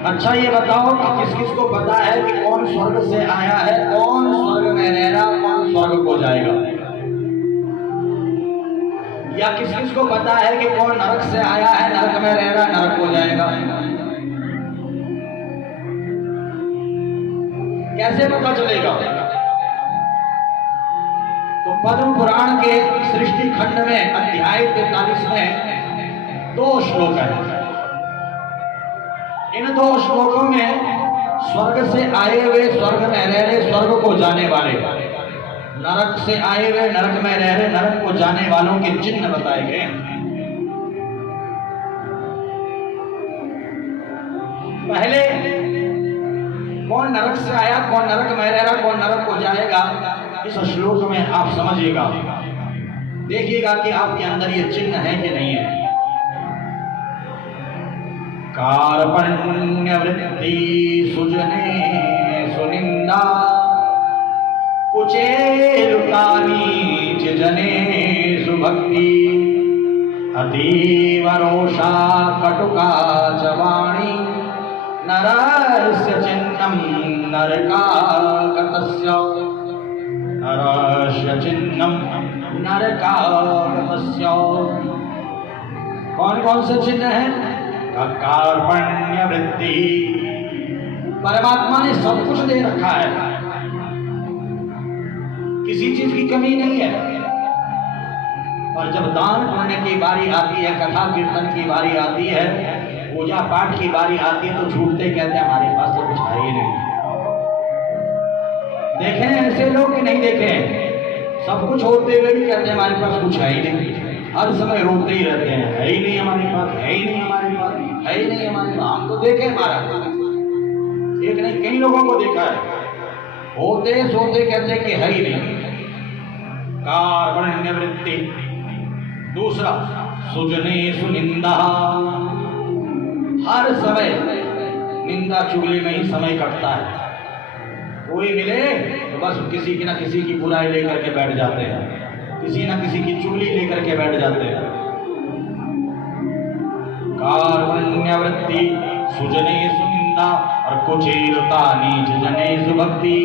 अच्छा ये बताओ कि किस किस को पता है कि कौन स्वर्ग से आया है, कौन स्वर्ग में रह रहा, कौन स्वर्ग को जाएगा? या किस किस को पता है कि कौन नरक से आया है, नरक में रह रहा, नरक को जाएगा? कैसे पता चलेगा? तो पद्म पुराण के सृष्टि खंड में अध्याय 43 में 2 श्लोक है। इन 2 श्लोकों में स्वर्ग से आए हुए, स्वर्ग में रह रहे, स्वर्ग को जाने वाले, नरक से आए हुए, नरक में रह रहे, नरक को जाने वालों के चिन्ह बताए गए। पहले कौन नरक से आया, कौन नरक में रह रहा, कौन नरक को जाएगा, इस श्लोक में आप समझिएगा, देखिएगा कि आपके अंदर ये चिन्ह है कि नहीं है। कार्पण्य वृत्ति सुजने सुनिंदा कुचेलुतानी जने सुभक्ति अतीव रोषा कटुका जवाणी नरस्य चिन्नम नरकागतस्य, नरस्य चिन्नम नरकागतस्य। कौन कौन से चिन्ह हैं? कार्पण्य वृत्ति, परमात्मा ने सब कुछ दे रखा है, किसी चीज की कमी नहीं है। और जब दान पुण्य की बारी आती है, कथा कीर्तन की बारी आती है, पूजा पाठ की बारी आती है, तो झूठते कहते हैं हमारे पास तो कुछ है ही नहीं। देखे ऐसे लोग कि नहीं देखे? सब कुछ होते हुए भी कहते हैं हमारे पास कुछ है ही नहीं। हर समय रोते ही रहते हैं, है ही नहीं हमारे पास, है ही नहीं हमारे पास, है ही नहीं हमारे पास। हम तो देखे हमारा, एक नहीं कई लोगों को देखा है, होते सोते कहते कि है ही नहीं। कार्पण्य वृत्ति। दूसरा सुजने सुनिंदा, हर समय निंदा चुगली में ही समय कटता है। कोई मिले तो बस किसी की ना किसी की बुराई लेकर के बैठ जाते हैं, किसी न किसी की चुगली लेकर के बैठ जाते हैं। कार्पण्य वृत्ति सुजने सुनिंदा और कुचेलता नीच जने सुभक्ति।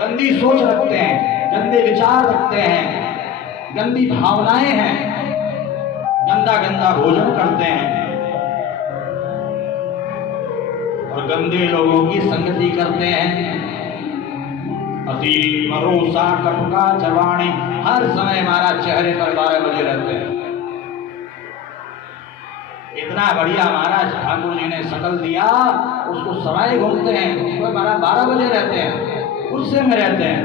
गंदी सोच रखते हैं, गंदे विचार रखते हैं, गंदी भावनाएं हैं, गंदा गंदा भोजन करते हैं और गंदे लोगों की संगति करते हैं। अति भरोसा कटुका जवानी, हर समय हमारा चेहरे पर 12 बजे रहते हैं। इतना बढ़िया महाराज ठाकुर जी ने शकल दिया, उसको सवाए घूमते हैं, उसको 12 बजे रहते हैं, गुस्से में रहते हैं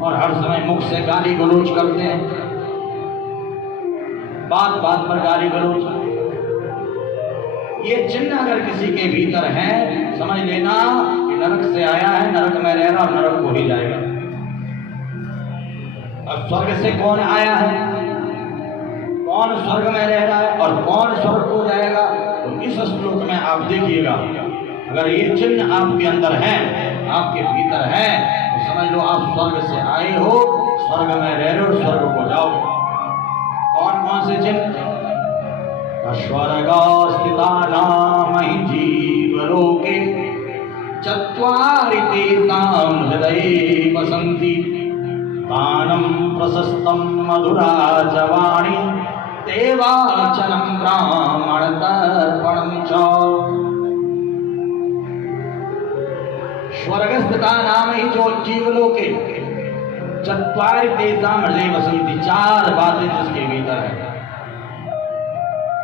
और हर समय मुख से गाली गलौज करते हैं, बात बात पर गाली गलौज। ये चिन्ह अगर किसी के भीतर है, समझ लेना कि नरक से आया है, नरक में रह रहा और नरक को ही जाएगा। अब स्वर्ग से कौन आया है, कौन स्वर्ग में रह रहा है और कौन स्वर्ग को जाएगा, तो इस श्लोक में आप देखिएगा। अगर ये चिन्ह आपके अंदर है, आपके भीतर है, तो समझ लो आप स्वर्ग से आए हो, स्वर्ग में रह रहे हो, स्वर्ग को जाओगे। कौन कौन से चिन्ह? स्वर्गस्थितानां हि जीवलोके चत्वारि तेषां हृदये वसन्ति, दानं प्रशस्तं मधुरा च वाणी देवार्चनं ब्राह्मणतर्पणं च। स्वर्गस्थितानां हि जो जीवलोके चत्वारि तेषां हृदये वसन्ति, 4 बातें जिसके भीतर है।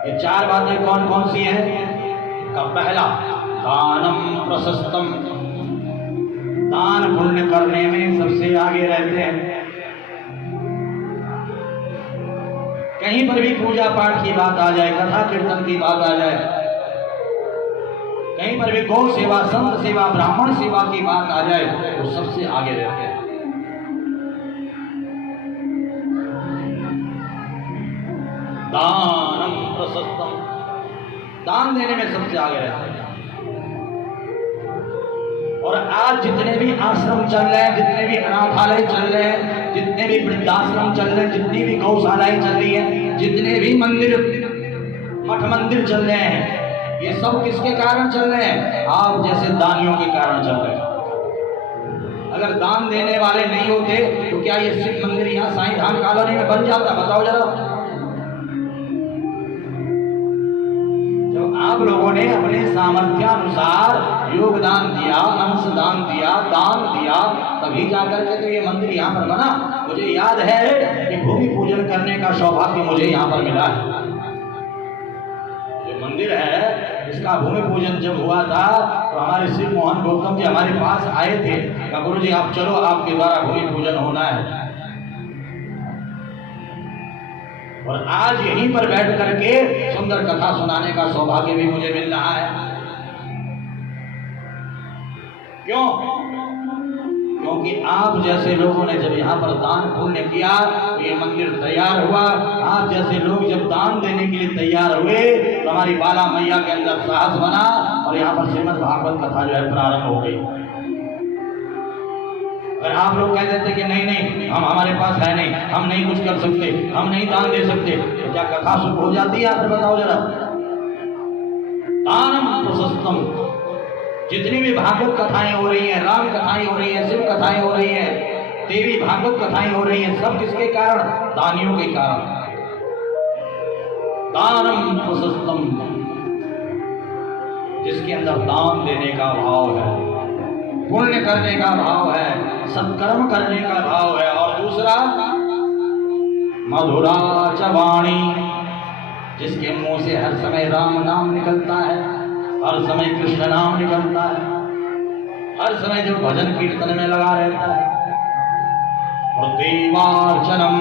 ये 4 बातें कौन कौन सी हैं? का पहला दानम प्रशस्तम, दान पुण्य करने में सबसे आगे रहते हैं। कहीं पर भी पूजा पाठ की बात आ जाए, कथा कीर्तन की बात आ जाए, कहीं पर भी गौ सेवा, संत सेवा, ब्राह्मण सेवा की बात आ जाए, तो सबसे आगे रहते हैं। दानम प्रशस्तम, दान देने में सबसे आगे रहते हैं। और आज जितने भी आश्रम चल रहे हैं, जितने भी अनाथालय चल रहे हैं, जितने भी वृद्धाश्रम चल रहे हैं, जितनी भी गौशालाएं चल रही हैं, जितने भी मंदिर मठ मंदिर चल रहे हैं, ये सब किसके कारण चल रहे हैं? आप जैसे दानियों के कारण चल रहे हैं। अगर दान देने वाले नहीं होते तो क्या ये शिव मंदिर यहाँ साईं धाम कॉलोनी में बन जाता? बताओ जरा। जब आप लोगों ने अपने सामर्थ्यानुसार योगदान दिया, अंशदान दिया, दान दिया, तभी जाकर के तो ये मंदिर यहाँ पर बना। मुझे याद है कि भूमि पूजन करने का सौभाग्य मुझे यहाँ पर मिला है। जो मंदिर है इसका भूमि पूजन जब हुआ था तो हमारे शिव मोहन गौतम जी हमारे पास आए थे, कहा गुरु जी आप चलो, आपके द्वारा भूमि पूजन होना है। और आज यहीं पर बैठ करके सुंदर कथा सुनाने का सौभाग्य भी मुझे मिल रहा है। क्यों? क्योंकि आप जैसे लोगों ने जब यहाँ पर दान पुण्य किया तो ये मंदिर तैयार हुआ। आप जैसे लोग जब दान देने के लिए तैयार हुए तो हमारी बाला मैया के अंदर साहस बना और यहाँ पर श्रीमद् भागवत कथा जो है प्रारंभ हो गई। अगर आप लोग कह देते कि नहीं नहीं हम हमारे पास है नहीं, हम नहीं कुछ कर सकते, हम नहीं दान दे सकते, तो क्या कथा शुरू हो जाती है? आप बताओ जरा। दानम प्रशस्तम, जितनी भी भागवत कथाएं हो रही हैं, राम कथाएं हो रही हैं, शिव कथाएं हो रही हैं, देवी भागवत कथाएं हो रही हैं, सब किसके कारण? दानियों के कारण। दानम प्रशस्तम, जिसके अंदर दान देने का भाव है, पुण्य करने का भाव है, सत्कर्म करने का भाव है। और दूसरा मधुरा च वाणी, जिसके मुंह से हर समय राम नाम निकलता है, हर समय कृष्ण नाम निकलता है, हर समय जो भजन कीर्तन में लगा रहता है। और देवार्चनम,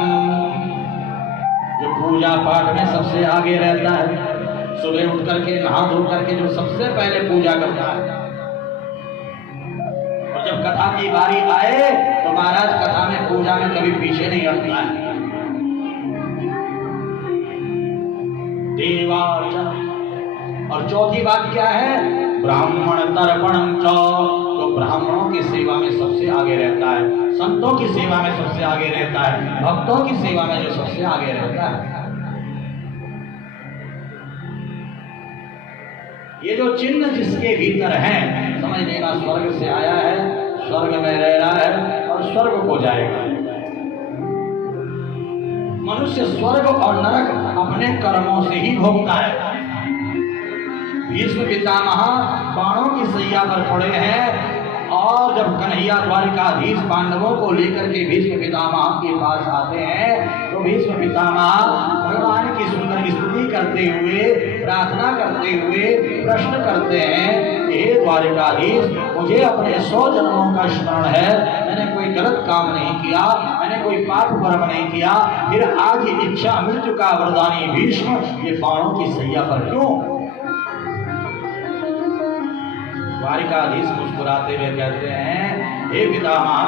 जो पूजा पाठ में सबसे आगे रहता है, सुबह उठ करके नहा धो करके जो सबसे पहले पूजा करता है। और जब कथा की बारी आए तो महाराज कथा में पूजा में कभी पीछे नहीं हटता है। देवार्चनम। और चौथी बात क्या है? ब्राह्मण तर्पणम च, तो ब्राह्मणों की सेवा में सबसे आगे रहता है, संतों की सेवा में सबसे आगे रहता है, भक्तों की सेवा में जो सबसे आगे रहता है। ये जो चिन्ह जिसके भीतर है, समझ लेना स्वर्ग से आया है, स्वर्ग में रह रहा है और स्वर्ग को जाएगा। मनुष्य स्वर्ग और नरक अपने कर्मों से ही भोगता है। भीष्म पितामह बाणों की सैया पर पड़े हैं और जब कन्हैया द्वारिकाधीश पांडवों को लेकर के भीष्म पितामह के पास आते हैं तो भीष्म पितामह भगवान की सुंदर स्तुति करते हुए, प्रार्थना करते हुए प्रश्न करते हैं कि हे द्वारिकाधीश, मुझे अपने 100 जन्मों का स्मरण है, मैंने कोई गलत काम नहीं किया, मैंने कोई पाप कर्म नहीं किया, फिर आज ये इच्छा मृत्यु का वरदानी भीष्म ये बाणों की सैया पर क्यों? द्वारिकाधीश मुस्कुराते हुए कहते हैं, हे पितामह,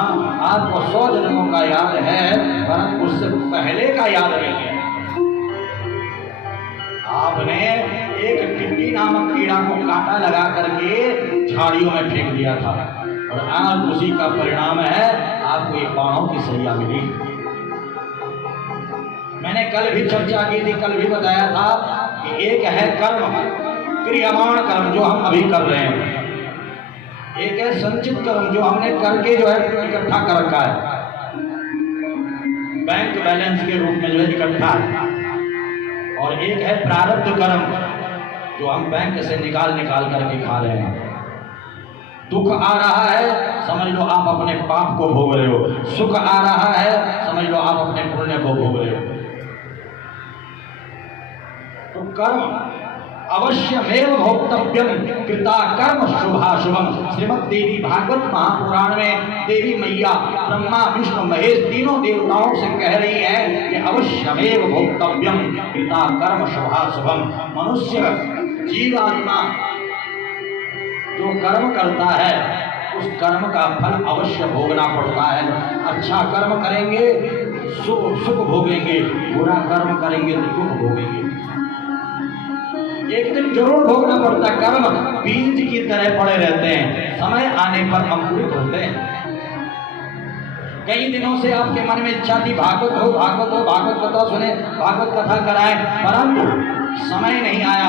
आपको 100 जन्मों का याद है परंतु उससे पहले का याद नहीं है। आपने एक टिड्डी नामक कीड़ा को कांटा लगा करके झाड़ियों में फेंक दिया था और आज उसी का परिणाम है आपको ये बाणों की सैया मिली। मैंने कल भी चर्चा की थी, कल भी बताया था कि एक है कर्म, क्रियामाण कर्म जो हम अभी कर रहे हैं, एक है संचित कर्म जो हमने करके जो है इकट्ठा कर रखा है, बैंक बैलेंस के रूप में जो है इकट्ठा है, और एक है प्रारब्ध कर्म जो हम बैंक से निकाल करके खा रहे हैं। दुख आ रहा है समझ लो आप अपने पाप को भोग रहे हो, सुख आ रहा है समझ लो आप अपने पुण्य को भोग रहे हो। तो कर्म अवश्यमेव भोक्तव्यम, कृता कर्म शुभाशुभम। श्रीमद् देवी भागवत महापुराण में देवी मैया ब्रह्मा विष्णु महेश तीनों देवताओं से कह रही है कि अवश्यमेव भोक्तव्यम, कृता कर्म शुभाशुभम। मनुष्य जीवात्मा जो कर्म करता है उस कर्म का फल अवश्य भोगना पड़ता है। अच्छा कर्म करेंगे सुख भोगेंगे, बुरा कर्म करेंगे तो दुख भोगेंगे। एक दिन जरूर भोगना पड़ता। कर्म बीज की तरह पड़े रहते हैं, समय आने पर अंकुरित होते हैं। कई दिनों से आपके मन में इच्छा थी भागवत हो, भागवत कथा सुने, भागवत कथा कराए, परंतु समय नहीं आया।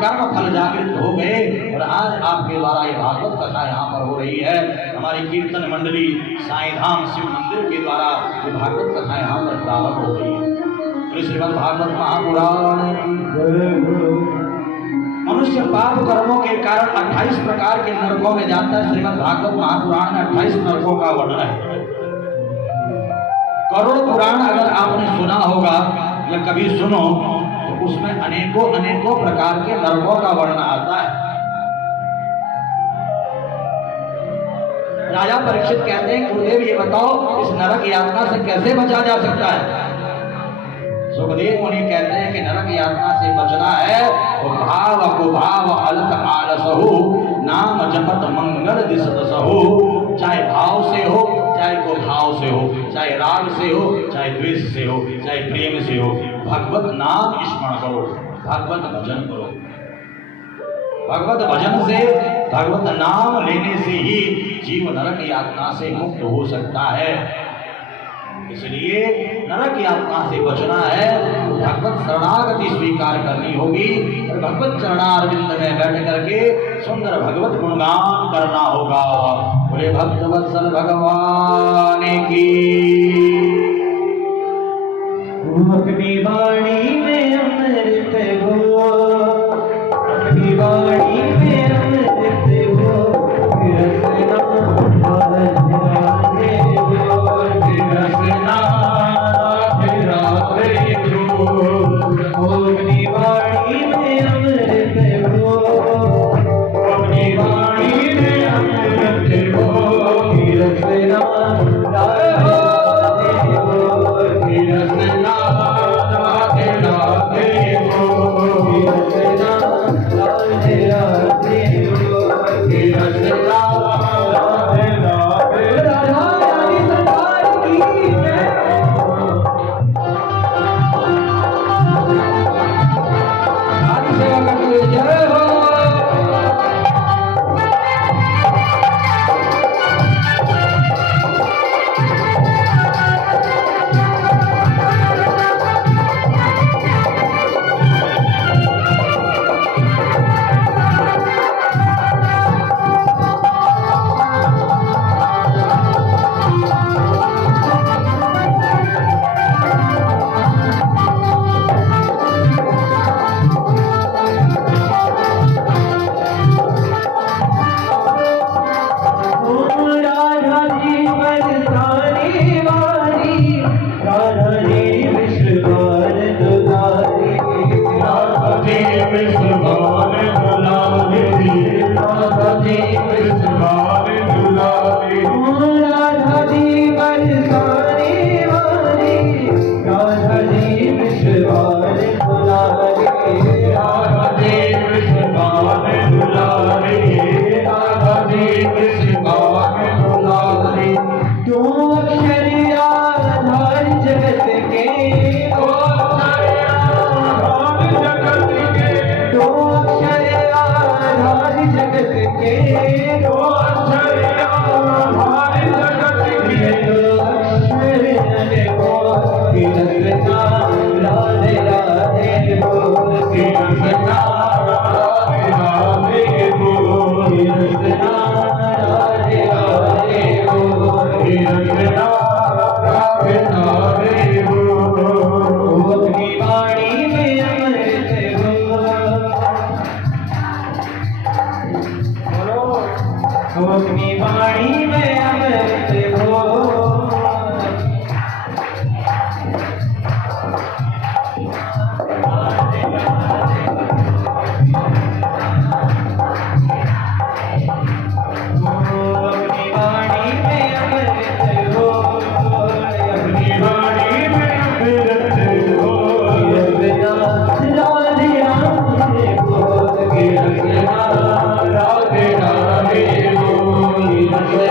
कर्म फल जागृत हो गए और आज आपके द्वारा ये भागवत कथा यहाँ पर हो रही है। हमारी कीर्तन मंडली साईं धाम शिव मंदिर के द्वारा ये भागवत कथा यहाँ पर प्रारंभ हो गई है। तो श्रीमद् भागवत महापुराण मनुष्य पाप कर्मों के कारण 28 प्रकार के नरकों में जाता है। श्रीमद् भागवत महापुराण में 28 नरकों का वर्णन है। करोड़ पुराण अगर आपने सुना होगा या कभी सुनो तो उसमें अनेकों अनेकों प्रकार के नरकों का वर्णन आता है। राजा परीक्षित कहते हैं गुरुदेव ये बताओ इस नरक यातना से कैसे बचा जा सकता है। सुखदेव मुनि कहते हैं कि नरक यातना से बचना है तो भाव कुभाव अलख आलसहु नाम जपत मंगल दिसतसहु। चाहे भाव से हो चाहे कुभाव से हो, चाहे राग से हो चाहे द्वेष से हो चाहे प्रेम से हो, भगवत नाम स्मरण करो, भगवत भजन करो। भगवत भजन से भगवत नाम लेने से ही जीव नरक यातना से मुक्त हो सकता है। इसलिए नरक यातना से बचना है तो भगवत शरणागति स्वीकार करनी होगी और भगवत चरणारविंद में बैठ करके सुंदर भगवत गुणगान करना होगा। बोले भक्त वत्सल भगवान की। अपनी वाणी में अमृत हो, अपनी वाणी में अमृत हो, रसना अपनी वाणी में अमृत हो, अपनी वाणी में अमृत हो, रसना अपनी वाणी में अमृत हो। राधे राधे बोल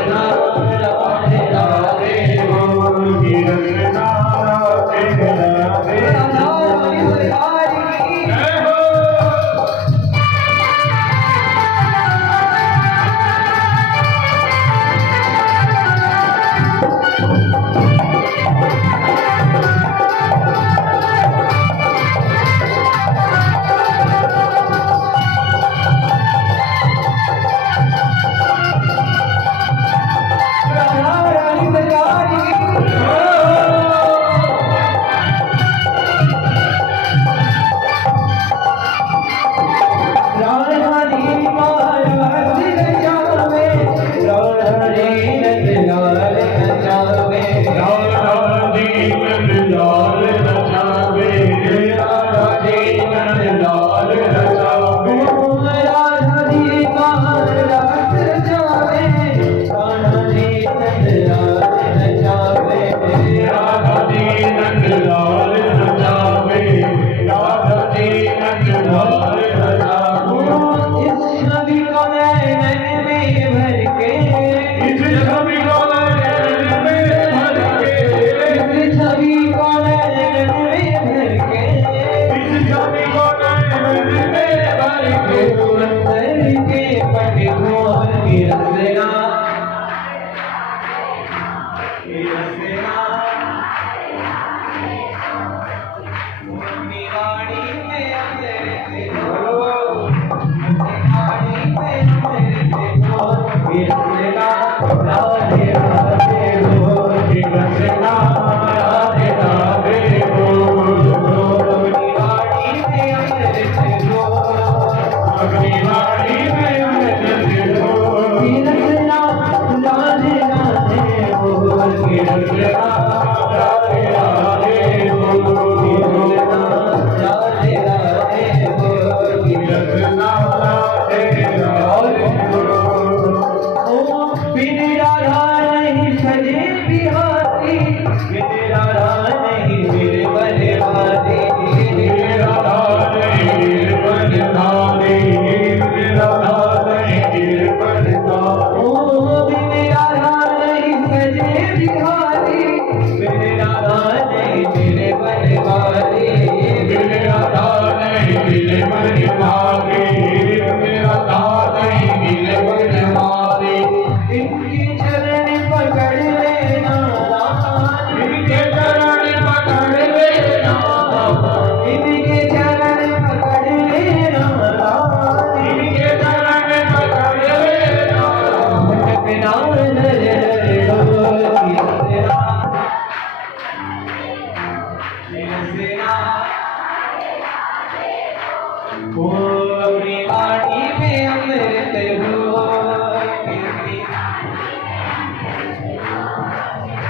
वो अपनी वाणी में अमृत हो,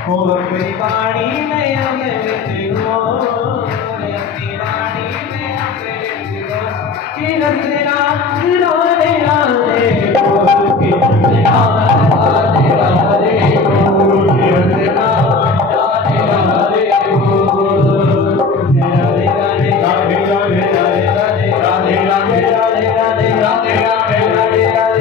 वो अपनी वाणी में अमृत हो, अपनी वाणी में अमृत हो, कि रचना राधे राधे बोल, कि रचना राधे राधे बोल, कि रचना राधे राधे बोल, राधे राधे राधे राधे राधे राधे राधे राधे राधे राधे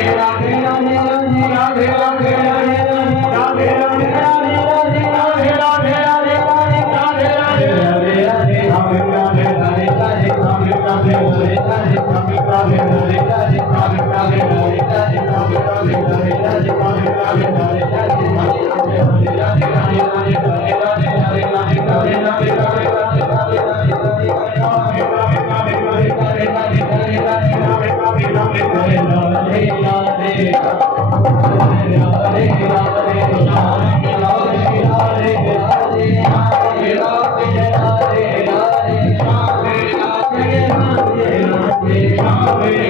राधे राधे राधे राधे राधे राधे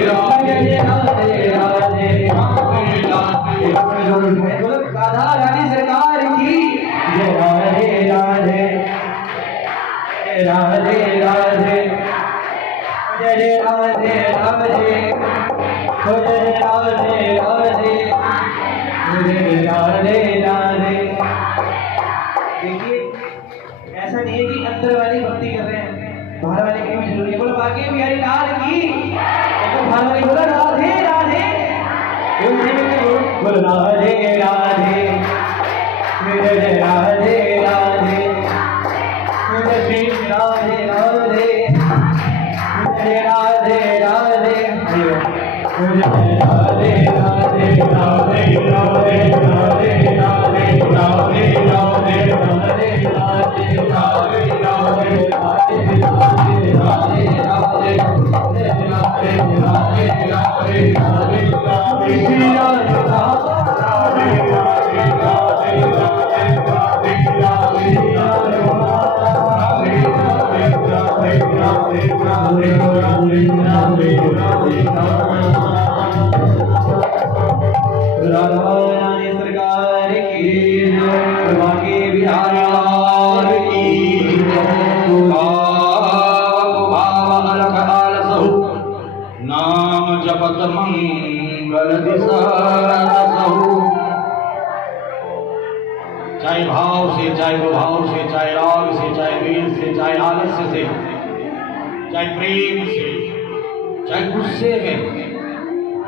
राधा रानी सरकार की जय। राधे राधे राधे राधे जय राधे राधे जय राधे राधे जय राधे राधे। देखिए ऐसा नहीं है कि अंदर वाली भक्ति कर रहे हैं, बाहर वाले की भी जरूरी है। बोलो बाकी बिहारी लाल की, तो बाहर वाले बोलो राधे राधे, बोलो राधे राधे जय राधे राधे श्री राधे राधे जय राधे राधे जय राधे राधे राधे राधे राधे राधे राधे राधे रानी सरकार की बाकी बिहार की नाम जपत मंगल दिशा, चाहे भाव से, चाहे विभाव से, चाहे राग से, चाहे वेद से, चाहे आलस्य से, चाहे प्रेम से, चाहे गुस्से में,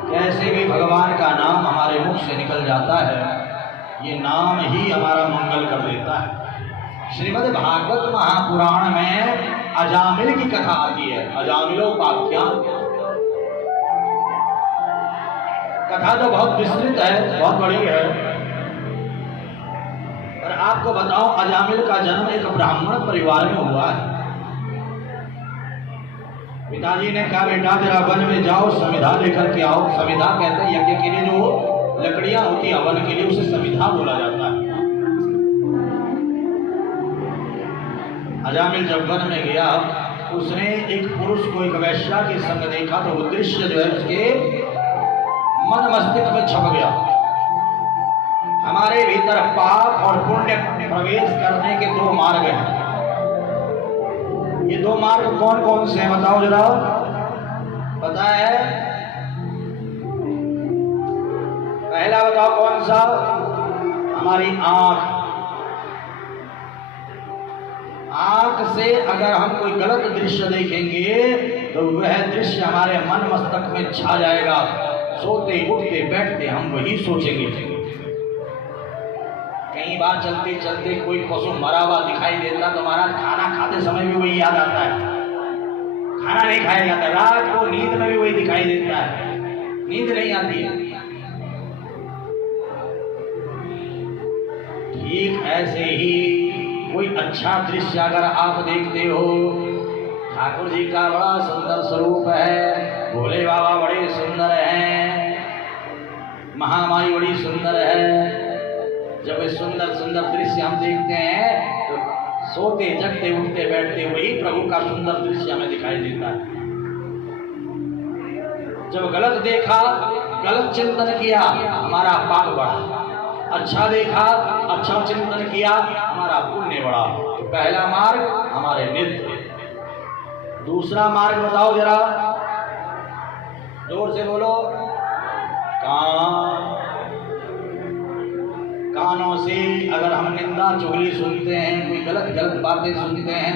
कैसे भी भगवान का नाम हमारे मुख से निकल जाता है, ये नाम ही हमारा मंगल कर देता है। श्रीमद् भागवत महापुराण में अजामिल की कथा आती है। अजामिलोपाख्यान कथा तो बहुत विस्तृत है, बहुत बड़ी है, पर आपको बताओ अजामिल का जन्म एक ब्राह्मण परिवार में हुआ है। पिताजी ने कहा बेटा तेरा वन में जाओ, समिधा लेकर के आओ। समिधा कहते हैं यज्ञ के लिए जो लकड़ियां होती है हवन के लिए, उसे समिधा बोला जाता है। अजामिल जब वन में गया, उसने एक पुरुष को एक वैश्या के संग देखा, तो वो दृश्य जो है उसके मन मस्तिष्क में छप गया। हमारे भीतर पाप और पुण्य प्रवेश करने के दो मार्ग हैं। ये दो मार्ग कौन कौन से हैं बताओ जरा, पता है? पहला बताओ कौन सा? हमारी आंख। आंख से अगर हम कोई गलत दृश्य देखेंगे तो वह दृश्य हमारे मन मस्तक में छा जाएगा। सोते उठते बैठते हम वही सोचेंगे। कई बार चलते चलते कोई पशु मरा हुआ दिखाई देता तो हमारा खाना खाते समय भी वही याद आता है। खाना नहीं खाया जाता, रात को नींद में भी वही दिखाई देता है, नींद नहीं आती है। ठीक ऐसे ही कोई अच्छा दृश्य अगर आप देखते हो, ठाकुर जी का बड़ा सुंदर स्वरूप है, भोले बाबा बड़े सुंदर हैं, महामाई बड़ी सुंदर है। जब ये सुंदर सुंदर दृश्य हम देखते हैं तो सोते जगते उठते बैठते वही प्रभु का सुंदर दृश्य हमें दिखाई देता है। जब गलत देखा, गलत चिंतन किया, हमारा पाप बढ़ा। अच्छा देखा, अच्छा चिंतन किया, हमारा पुण्य बढ़ा। तो पहला मार्ग हमारे नित्य। दूसरा मार्ग बताओ जरा, जोर से बोलो। कानों से अगर हम निंदा चुगली सुनते हैं, कोई गलत गलत बातें सुनते हैं,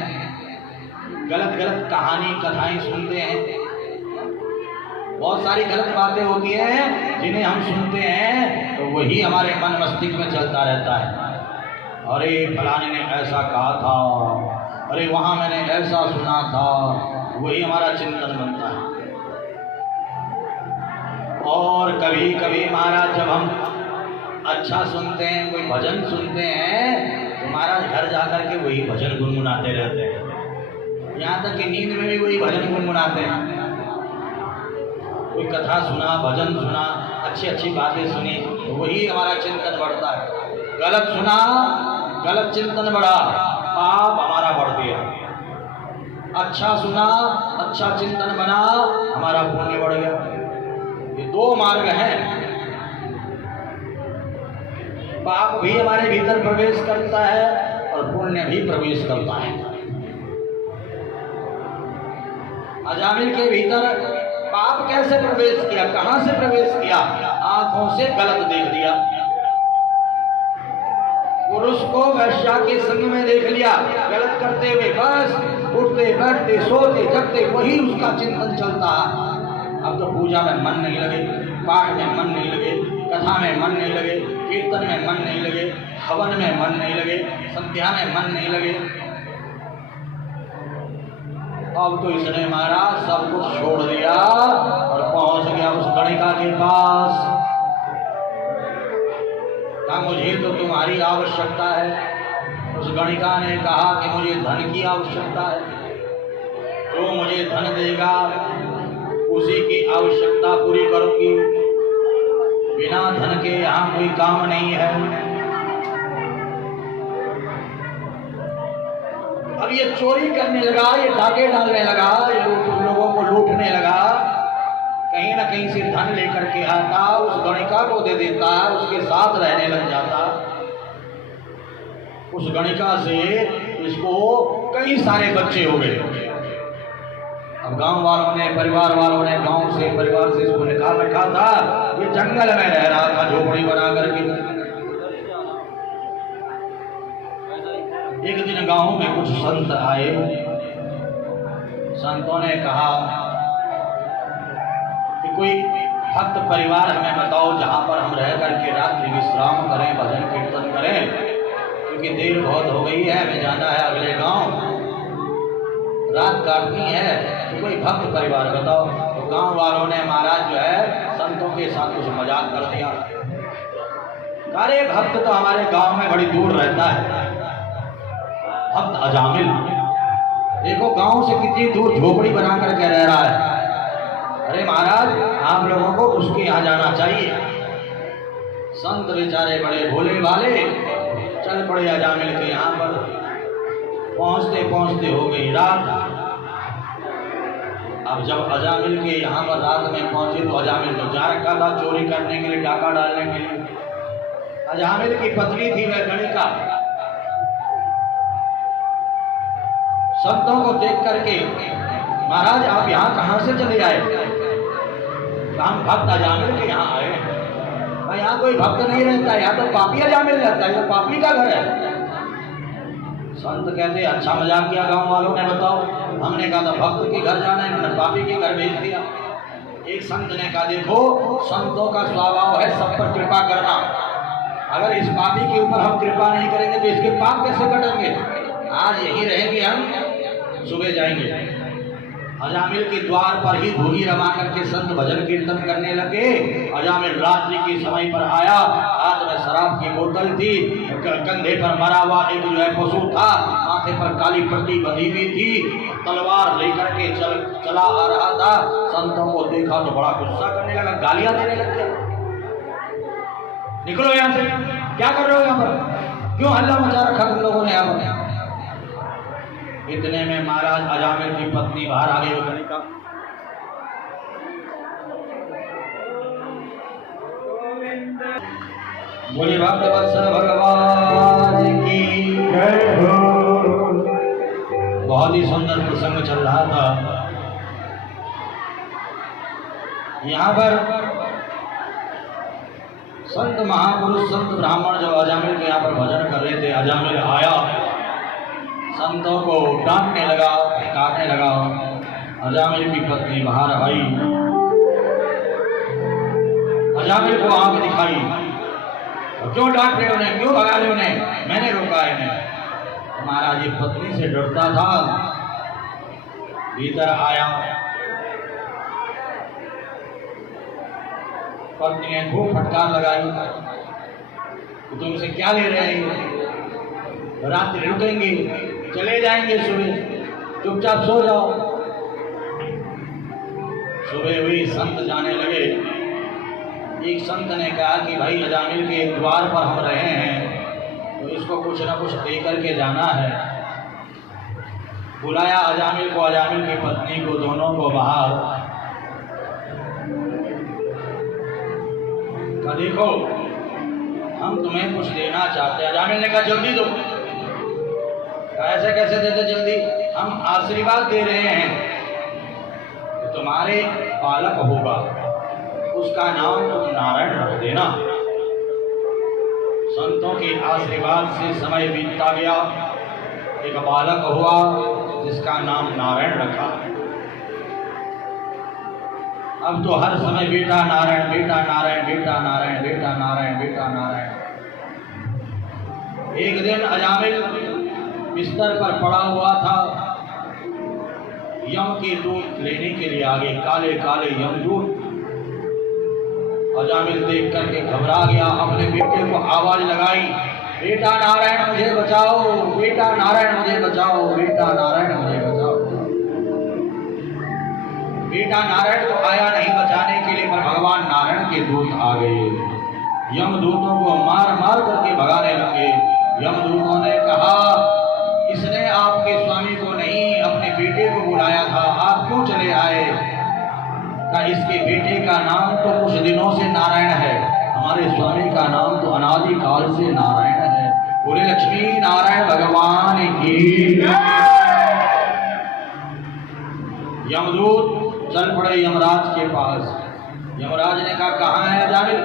गलत गलत कहानी कथाएं सुनते हैं, बहुत सारी गलत बातें होती हैं जिन्हें हम सुनते हैं, तो वही हमारे मन मस्तिष्क में चलता रहता है। अरे फलाने ने ऐसा कहा था, अरे वहाँ मैंने ऐसा सुना था, वही हमारा चिंतन बनता है। और कभी कभी महाराज जब हम अच्छा सुनते हैं, कोई भजन सुनते हैं, तो महाराज घर जाकर के वही भजन गुनगुनाते रहते हैं। यहाँ तक कि नींद में भी वही भजन गुनगुनाते हैं। कोई कथा सुना, भजन सुना, अच्छी अच्छी बातें सुनी, तो वही हमारा चिंतन बढ़ता है। गलत सुना, गलत चिंतन बढ़ा, पाप हमारा बढ़ गया। अच्छा सुना, अच्छा चिंतन बना, हमारा पुण्य बढ़ गया। ये दो मार्ग हैं। पाप भी हमारे भीतर प्रवेश करता है और पुण्य भी प्रवेश करता है। अजामिल के भीतर पाप कैसे प्रवेश किया, कहां से प्रवेश किया? आंखों से गलत देख लिया, पुरुष को वैश्या के संग में देख लिया गलत करते हुए, बस उठते बैठते सोते जगते वही उसका चिंतन चलता है। अब तो पूजा में मन नहीं लगे, पाठ में मन नहीं लगे, कथा में मन नहीं लगे, कीर्तन में मन नहीं लगे, हवन में मन नहीं लगे, संध्या में मन नहीं लगे। अब तो इसने महाराज सब कुछ छोड़ दिया और पहुंच गया उस गणिका के पास। कहा मुझे तो तुम्हारी आवश्यकता है। उस गणिका ने कहा कि मुझे धन की आवश्यकता है, जो मुझे धन देगा उसी की आवश्यकता पूरी करूंगी। बिना धन के यहाँ कोई काम नहीं है। अब ये चोरी करने लगा, ये डाके डालने लगा, ये लोगों को लूटने लगा, कहीं ना कहीं से धन लेकर के आता, उस गणिका को दे देता, उसके साथ रहने लग जाता। उस गणिका से इसको कई सारे बच्चे हो गए। अब गांव वालों ने, परिवार वालों ने गांव से, परिवार से इसको निकाल रखा था। ये जंगल में रह रहा था झोपड़ी बना करके। एक दिन गांव में कुछ संत आए। संतों ने कहा कि कोई भक्त परिवार हमें बताओ जहां पर हम रह करके रात्रि विश्राम करें, भजन कीर्तन करें, क्योंकि देर बहुत हो गई है, हमें जाना है अगले गांव, रात काटनी है, तो कोई भक्त परिवार बताओ। तो गांव वालों ने महाराज जो है संतों के साथ कुछ मजाक कर दिया। अरे भक्त तो हमारे गांव में बड़ी दूर रहता है, भक्त अजामिल देखो गांव से कितनी दूर झोपड़ी बना करके रह रहा है। अरे महाराज आप लोगों को उसके यहाँ जाना चाहिए। संत बेचारे बड़े भोले वाले चल पड़े अजामिल के यहाँ पर। पहुँचते पहुँचते हो गई रात। अब जब अजामिल के यहाँ पर रात में पहुंचे तो अजामिल तो जा रखा था चोरी करने के लिए, डाका डालने के लिए। अजामिल की पत्नी थी वह गणिका। संतों को देख करके महाराज आप यहाँ कहाँ से चले आए? हम भक्त अजामिल के यहाँ आए। यहाँ कोई भक्त नहीं रहता, यहाँ तो पापी अजामिल रहता है, ये पापी का घर है। संत कहते अच्छा मजाक किया गांव वालों ने, बताओ। हमने कहा था भक्त के घर जाना है, इन्होंने पापी के घर भेज दिया। एक संत ने कहा देखो संतों का स्वभाव है सब पर कृपा करना, अगर इस पापी के ऊपर हम कृपा नहीं करेंगे तो इसके पाप कैसे कटेंगे? आज यहीं रहेंगे, हम सुबह जाएंगे। अजामिल के द्वार पर ही धूनी रमा करके संत भजन कीर्तन करने लगे। अजामिल रात्रि के समय पर आया, हाथ में शराब की बोतल थी, कंधे पर मरा हुआ एक जो है पशु था, माथे पर काली पट्टी बंधी हुई थी, तलवार लेकर के चला आ रहा था। संतों को देखा तो बड़ा गुस्सा करने लगा, गालियां देने लग गया। निकलो यहाँ से, क्या कर रहे हो यहाँ पर, क्यों हल्ला मचा रखा तुम लोगों ने यहाँ पर? इतने में महाराज अजामिल की पत्नी बाहर आ गई। वो गणिका बोले भक्तवत्सल भगवान की जय हो। बहुत ही सुंदर प्रसंग चल रहा था। यहाँ पर संत महापुरुष संत ब्राह्मण जब अजामिल के यहाँ पर भजन कर रहे थे, अजामिल आया, संतों को डांटने लगा, काटने लगा। अजामिल की पत्नी बाहर आई, अजामिल को आंख दिखाई, क्यों डांट रहे उन्हें, क्यों भगा रहे उन्हें, मैंने रोका इन्हें। महाराज जी पत्नी से डरता था, भीतर आया, पत्नी ने खूब फटकार लगाई, तो तुमसे क्या ले रहे हैं, रात्रि रुकेंगे, चले जाएंगे, सुबह चुपचाप सो जाओ। सुबह हुई, संत जाने लगे। एक संत ने कहा कि भाई अजामिल के द्वार पर हम रहे हैं तो इसको कुछ न कुछ दे करके जाना है। बुलाया अजामिल को, अजामिल की पत्नी को, दोनों को बाहर। देखो हम तुम्हें कुछ देना चाहते हैं। अजामिल ने कहा जल्दी दो। ऐसे कैसे देते जल्दी, हम आशीर्वाद दे रहे हैं कि तुम्हारे बालक होगा, उसका नाम तुम नारायण रख देना। संतों के आशीर्वाद से समय बीतता गया, एक बालक हुआ जिसका नाम नारायण रखा। अब तो हर समय बेटा नारायण, बेटा नारायण, बेटा नारायण, बेटा नारायण, बेटा नारायण। एक दिन अजामिल बिस्तर पर पड़ा हुआ था, यम के दूत लेने के लिए आगे, काले काले यमदूत। अजामिल देख करके घबरा गया, अपने बेटे को आवाज लगाई, बेटा नारायण मुझे बचाओ, बेटा नारायण मुझे बचाओ, बेटा नारायण मुझे बचाओ। बेटा नारायण तो आया नहीं बचाने के लिए, पर भगवान नारायण के दूत आ गए। यमदूतों को मार मार करके भगाने लगे। यमदूतों ने कहा इसने आपके स्वामी को नहीं, अपने बेटे को बुलाया था, आप क्यों चले आए? का इसके बेटे का नाम तो कुछ दिनों से नारायण है, हमारे स्वामी का नाम तो अनादि काल से नारायण है। बोले लक्ष्मी नारायण भगवान की। यमदूत चल पड़े यमराज के पास। यमराज ने कहा कहाँ है अजामिल?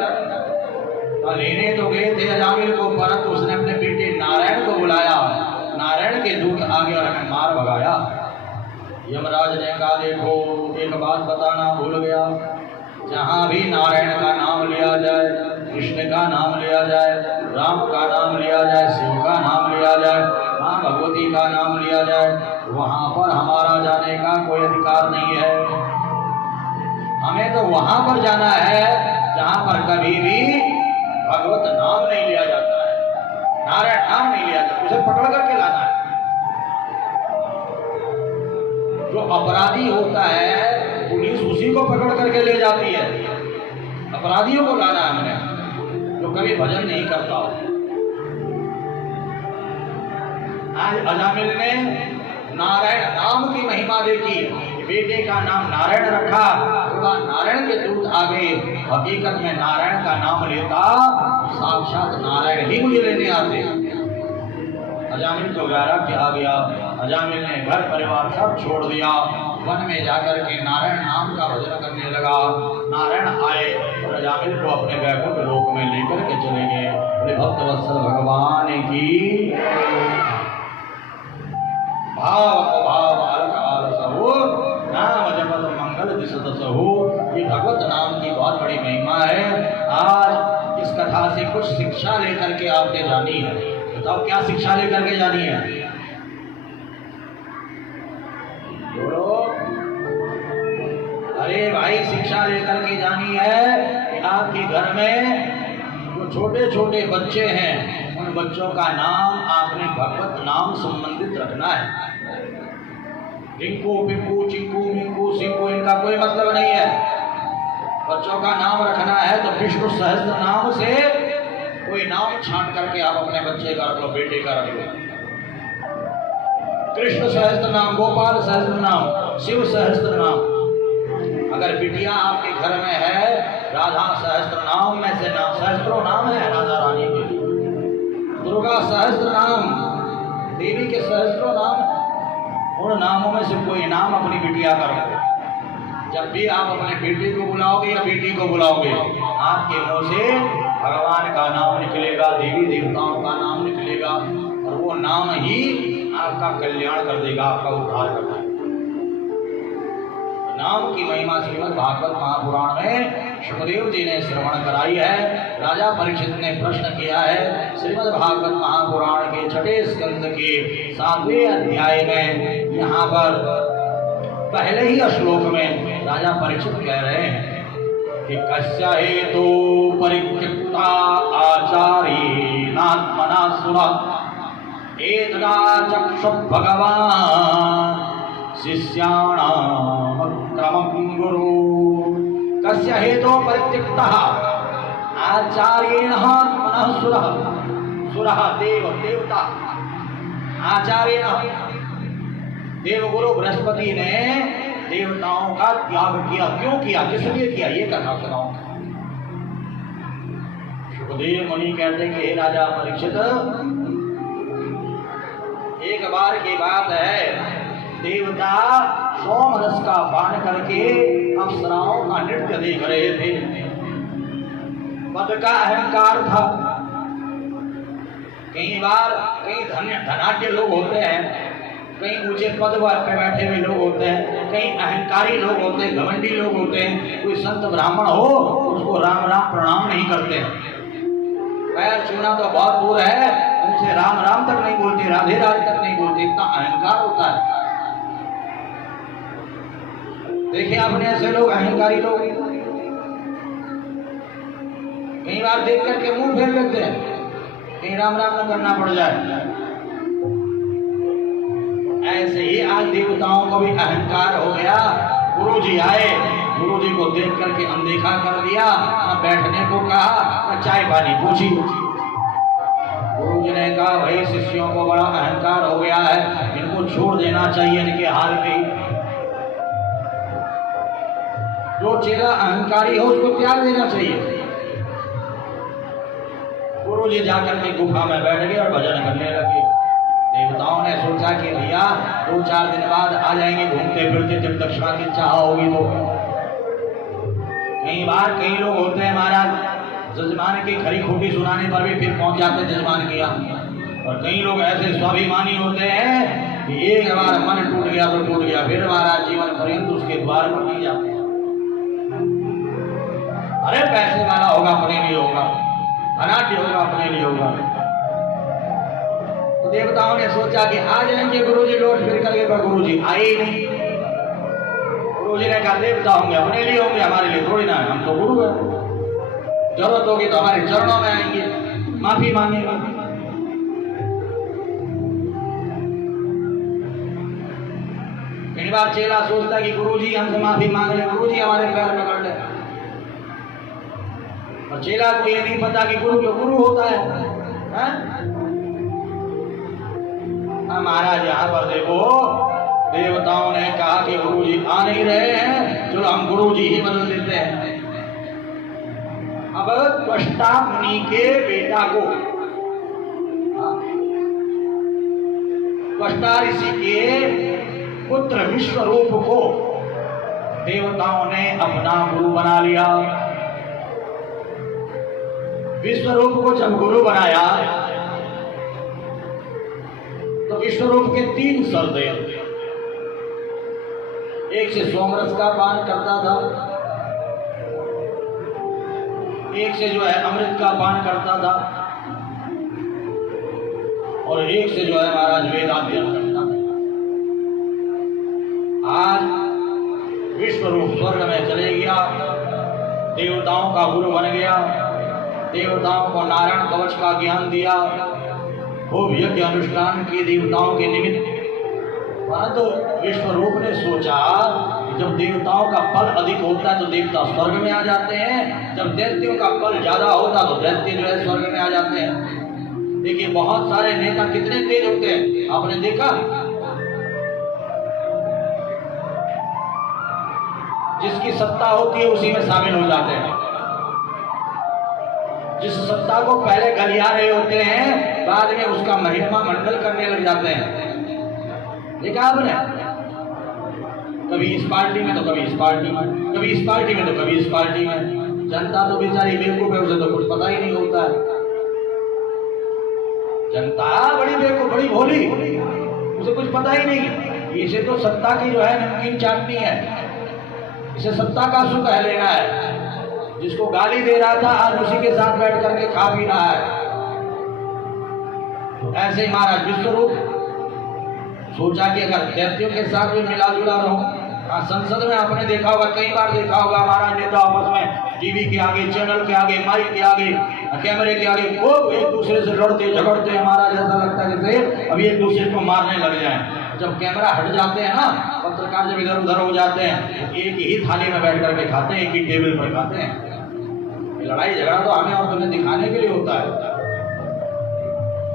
लेने तो गए थे अजामिल को, परंतु उसने अपने बेटे नारायण को बुलाया, नारायण के दूत आगे और हमें मार भगाया। यमराज ने कहा देखो एक बात बताना भूल गया, जहाँ भी नारायण का नाम लिया जाए, कृष्ण का नाम लिया जाए, राम का नाम लिया जाए, शिव का नाम लिया जाए, माँ भगवती का नाम लिया जाए, वहाँ पर हमारा जाने का कोई अधिकार नहीं है। हमें तो वहाँ पर जाना है जहाँ पर कभी भी भगवत नाम नहीं लिया जाता है, नारायण नाम नहीं लिया जाता, उसे पकड़ करके लाना है। जो अपराधी होता है पुलिस उसी को पकड़ करके ले जाती है, अपराधियों को लाना है हमने, जो कभी भजन नहीं करता हो। आज अजामिल ने नारायण नाम की महिमा देखी, बेटे का नाम नारायण रखा, नारायण के दूत आ गए। हकीकत में नारायण का नाम लेता साक्षात नारायण ही मुझे लेने आते। अजामिल तो ग्यारह के आ गया। अजामिल ने घर परिवार सब छोड़ दिया, वन में जाकर के नारायण नाम का भजन करने लगा। नारायण आए और अजामिल को अपने वैकुंठ लोक में लेकर के चले गए। बोले भक्तवत्सल भगवान की। भाव भाव अलग आलसहु नाम जपत मंगल दिसतसहु। ये भगवत नाम की बहुत बड़ी महिमा है। आज इस कथा से कुछ शिक्षा लेकर के आपने जानी है। बताओ क्या शिक्षा लेकर के जानी है? बोलो। अरे भाई शिक्षा लेकर के जानी है कि आपके घर में जो छोटे छोटे बच्चे हैं उन बच्चों का नाम आपने भगवत नाम संबंधित रखना है। रिंकू पिंकू चिंकू मिंकू सिंकू इनका कोई मतलब नहीं है। बच्चों का नाम रखना है तो विष्णु सहस्त्र नाम से कोई नाम छांट करके आप अपने बच्चे का रख लो, बेटे का रख लो। कृष्ण सहस्त्र नाम, गोपाल सहस्त्र नाम, शिव सहस्त्र नाम। अगर बिटिया आपके घर में है राधा सहस्त्र नाम में से नाम का सहस्त्र नाम, देवी के सहस्त्रों नाम, उन नामों में से कोई नाम अपनी बिटिया का रखो। जब भी आप अपने बेटे को बुलाओगे या बेटी को बुलाओगे, आपके मुंह से भगवान का नाम निकलेगा, देवी देवताओं का नाम निकलेगा, और वो नाम ही आपका कल्याण कर देगा, आपका उद्धार कर देगा। नाम की महिमा श्रीमद् भागवत महापुराण में सुखदेव जी ने श्रवण कराई है। राजा परीक्षित ने प्रश्न किया है, श्रीमद् भागवत महापुराण के छठे स्कंद के 7वें अध्याय में, यहाँ पर पहले ही श्लोक में राजा परीक्षित कह रहे हैं कि कस्य हेतु परित्यक्ता आचार्येणात्मना सुरः एतदा चक्षु भगवान् शिष्याणामक्रमं गुरु। कस्य हेतु परित्यक्तः आचार्येण आत्मनः सुरः, सुरः देव देवता, आचार्येण देवगुरु बृहस्पति ने देवताओं का त्याग किया। क्यों किया, किस लिए किया, ये कथा सुनाओ। सुखदेव मुनि कहते हैं कि हे राजा परीक्षित, एक बार की बात है, देवता सोम रस का पान करके अप्सराओं का नृत्य देख रहे थे। पद का अहंकार था। कई बार कई धनाढ्य लोग होते हैं, कई ऊंचे पद पे बैठे हुए लोग होते हैं, कई अहंकारी लोग होते हैं, घमंडी लोग होते हैं। कोई संत ब्राह्मण हो उसको राम राम प्रणाम नहीं करते, पैर छूना तो बहुत दूर है, उनसे राम राम तक नहीं बोलते, राधे राधे तक नहीं बोलते, इतना अहंकार होता है। देखिए आपने ऐसे लोग, अहंकारी लोग कई बार देख करके मुंह फेर लेते हैं, कहीं राम राम न करना पड़ जाए। ऐसे ही आज देवताओं को भी अहंकार हो गया। गुरु जी आए, गुरु जी को देख करके अनदेखा कर दिया, न बैठने को कहा, न चाय पानी पूछी। गुरु जी ने कहा भाई शिष्यों को बड़ा अहंकार हो गया है, इनको छोड़ देना चाहिए इनके हाल में। जो चेला अहंकारी हो उसको त्याग देना चाहिए। गुरु जी जाकर के गुफा में बैठ गए और भजन करने लगे। देवताओं ने सोचा कि भैया 2-4 दिन बाद आ जाएंगे घूमते फिरते, जब दक्षिणा की चाह होगी तो। कई बार कई लोग होते हैं महाराज, जजमान की खरी खोटी सुनाने पर भी फिर पहुंच जाते जजमान के यहाँ। और कई लोग ऐसे स्वाभिमानी होते हैं कि एक बार मन टूट गया तो टूट गया, फिर महाराज जीवन पर्यंत उसके द्वार पर नहीं जाते। अरे पैसे वाला होगा अपने लिए होगा, धनाढ्य होगा अपने लिए होगा। तो देवताओं ने सोचा कि आ जाएंगे गुरुजी लौट फिर करके, पर गुरुजी आए ही नहीं। गुरुजी ने कहा देवता होंगे अपने लिए होंगे, हमारे लिए थोड़ी ना है, हम तो गुरु हैं, जरूरत होगी तो हमारे चरणों में आएंगे, माफी मांगेंगे। कई बार चेला सोचता है कि गुरुजी हमसे माफी मांग ले, गुरुजी हमारे पैर पकड़ ले, और चेला को ये नहीं पता कि गुरु जो गुरु होता है। महाराज यहाँ पर देखो, देवताओं ने कहा कि गुरुजी आ नहीं रहे हैं, चलो हम गुरुजी ही बदल देते हैं। अब त्वष्टा मुनि के बेटा को, त्वष्टा ऋषि के पुत्र विश्वरूप को देवताओं ने अपना गुरु बना लिया। विश्वरूप को जब गुरु बनाया तो विश्वरूप के 3 सरदेव, एक से सोमरस का पान करता था, एक से जो है अमृत का पान करता था, और एक से जो है महाराज वेदाध्ययन करता था। आज विश्वरूप स्वर्ग में चले गया, देवताओं का गुरु बन गया, देवताओं को नारायण कवच का ज्ञान दिया, खूब यज्ञ अनुष्ठान किए देवताओं के निमित्त। परंतु विश्वरूप ने सोचा जब देवताओं का फल अधिक होता है तो देवता स्वर्ग में आ जाते हैं, जब दैत्यों का फल ज्यादा होता तो दैत्य जो है स्वर्ग में आ जाते हैं। देखिए बहुत सारे नेता कितने तेज होते हैं, आपने देखा, जिसकी सत्ता होती है उसी में शामिल हो जाते हैं। जिस सत्ता को पहले गलिया रहे होते हैं, बाद में उसका महिमा मंडल करने लग जाते हैं। देखा आपने, कभी इस पार्टी में तो कभी इस पार्टी में, कभी इस पार्टी में तो कभी इस पार्टी में। जनता तो बेचारी बेवकूफ है, उसे तो कुछ पता ही नहीं होता है। जनता बड़ी बेवकूफ, बड़ी भोली, उसे कुछ पता ही नहीं। इसे तो सत्ता की जो है नमकीन चाटनी है, इसे सत्ता का सुख है लेना है। जिसको गाली दे रहा था आज उसी के साथ बैठ करके खा पी रहा है। तो ऐसे ही महाराज विश्वरूप सोचा कि अगर दैत्यों के साथ भी मिला जुला रहूं। संसद में आपने देखा होगा, कई बार देखा होगा, हमारा नेता आपस में टीवी के आगे, चैनल के आगे, माइक के आगे, कैमरे के आगे खूब एक दूसरे से लड़ते झगड़ते हैं। महाराज ऐसा लगता है जैसे अभी एक दूसरे को मारने लग जाए। जब कैमरा हट जाते हैं ना, पत्रकार जब इधर उधर हो जाते हैं, एक ही थाली में बैठ करके खाते हैं, एक ही टेबल पर खाते हैं। लड़ाई झगड़ा तो हमें और तुम्हें दिखाने के लिए होता है।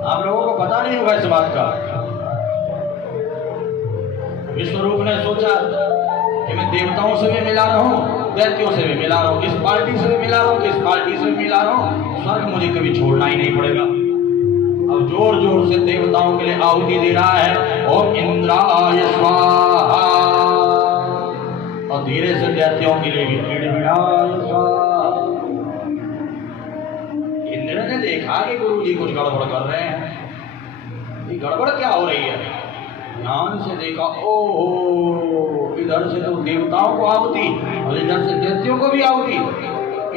आप लोगों को पता नहीं होगा इस बात का। विश्वरूप ने सोचा कि मैं देवताओं से भी मिला रहूं, दैत्यों से भी मिला रहूं, इस पार्टी से भी मिला रहूं, इस पार्टी से भी मिला रहूं, स्वर्ग मुझे कभी छोड़ना ही नहीं पड़ेगा। अब जोर जोर से देवताओं के लिए आहुति दे रहा है, ओम इंद्राय स्वाहा, और धीरे से दैत्यों के लिए भी गिड़गिड़ाय स्वाहा। इंद्र ने देखा कि गुरुजी कुछ गड़बड़ कर रहे हैं। ये गड़बड़ क्या हो रही है? ध्यान से देखा, ओहो, इधर से तो देवताओं को आहुति और इधर से दैत्यों को भी आहुति।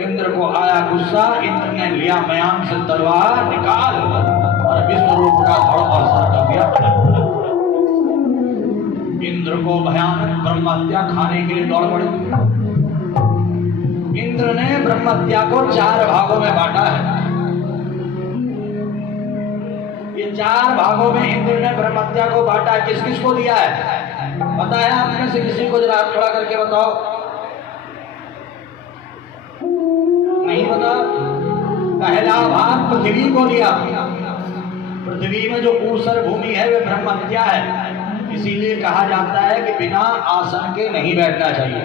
इंद्र को आया गुस्सा, इंद्र ने लिया मयान से तलवार निकाल और विश्वरूप का धड़ और सर कर दिया। इंद्र को भयानक ब्रह्महत्या खाने के लिए दौड़ पड़ी। इंद्र ने ब्रह्महत्या को 4 भागों में बांटा है। ये 4 भागों में इंद्र ने ब्रह्महत्या को बांटा है। किस किस को दिया है पता है? आप में से किसी को जरा हाथ खड़ा करके बताओ। नहीं पता? पहला भाग पृथ्वी को दिया। पृथ्वी में जो ऊसर भूमि है वे ब्रह्महत्या है। इसीलिए कहा जाता है कि बिना आसन के नहीं बैठना चाहिए।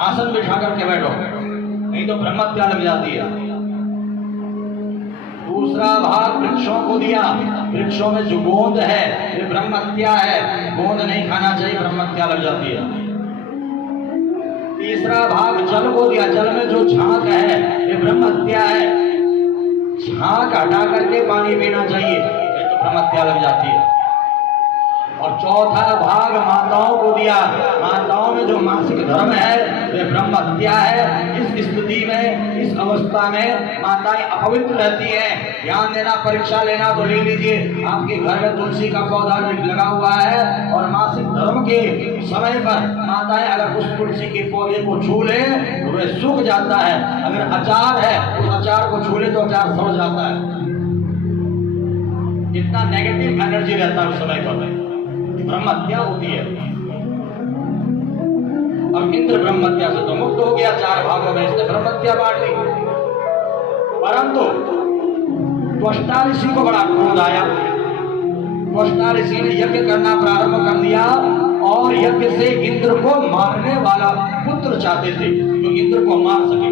आसन बिठा करके बैठो, नहीं तो ब्रह्महत्या लग जाती है। दूसरा भाग वृक्षों को दिया। वृक्षों में जो गोंद है ये ब्रह्महत्या है, गोंद नहीं खाना चाहिए, ब्रह्महत्या लग जाती है। तीसरा भाग जल को दिया। जल में जो झांक है ये ब्रह्महत्या है, झांक हटा करके पानी पीना चाहिए, नहीं तो ब्रह्महत्या लग जाती है। और चौथा भाग माताओं को दिया। माताओं में जो मासिक धर्म है वे ब्रह्महत्या है। इस स्थिति में, इस अवस्था में माताएं अपवित्र रहती हैं। ध्यान देना, परीक्षा लेना तो ले लीजिए। आपके घर में तुलसी का पौधा लगा हुआ है और मासिक धर्म के समय पर माताएं अगर उस तुलसी के पौधे को छू ले तो वह सूख जाता है। अगर अचार है उस अचार को छू ले तो अचार सड़ जाता है। इतना नेगेटिव एनर्जी रहता है उस समय पर, ब्रह्महत्या होती है। अब इंद्र ब्रह्महत्या से तो मुक्त हो गया, 4 भागों में इसने ब्रह्महत्या बांट दी। परंतु त्वष्टा ऋषि को बड़ा क्रोध आया। त्वष्टा ऋषि ने यज्ञ करना प्रारंभ कर दिया और यज्ञ से इंद्र को मारने वाला पुत्र चाहते थे जो इंद्र को मार सके।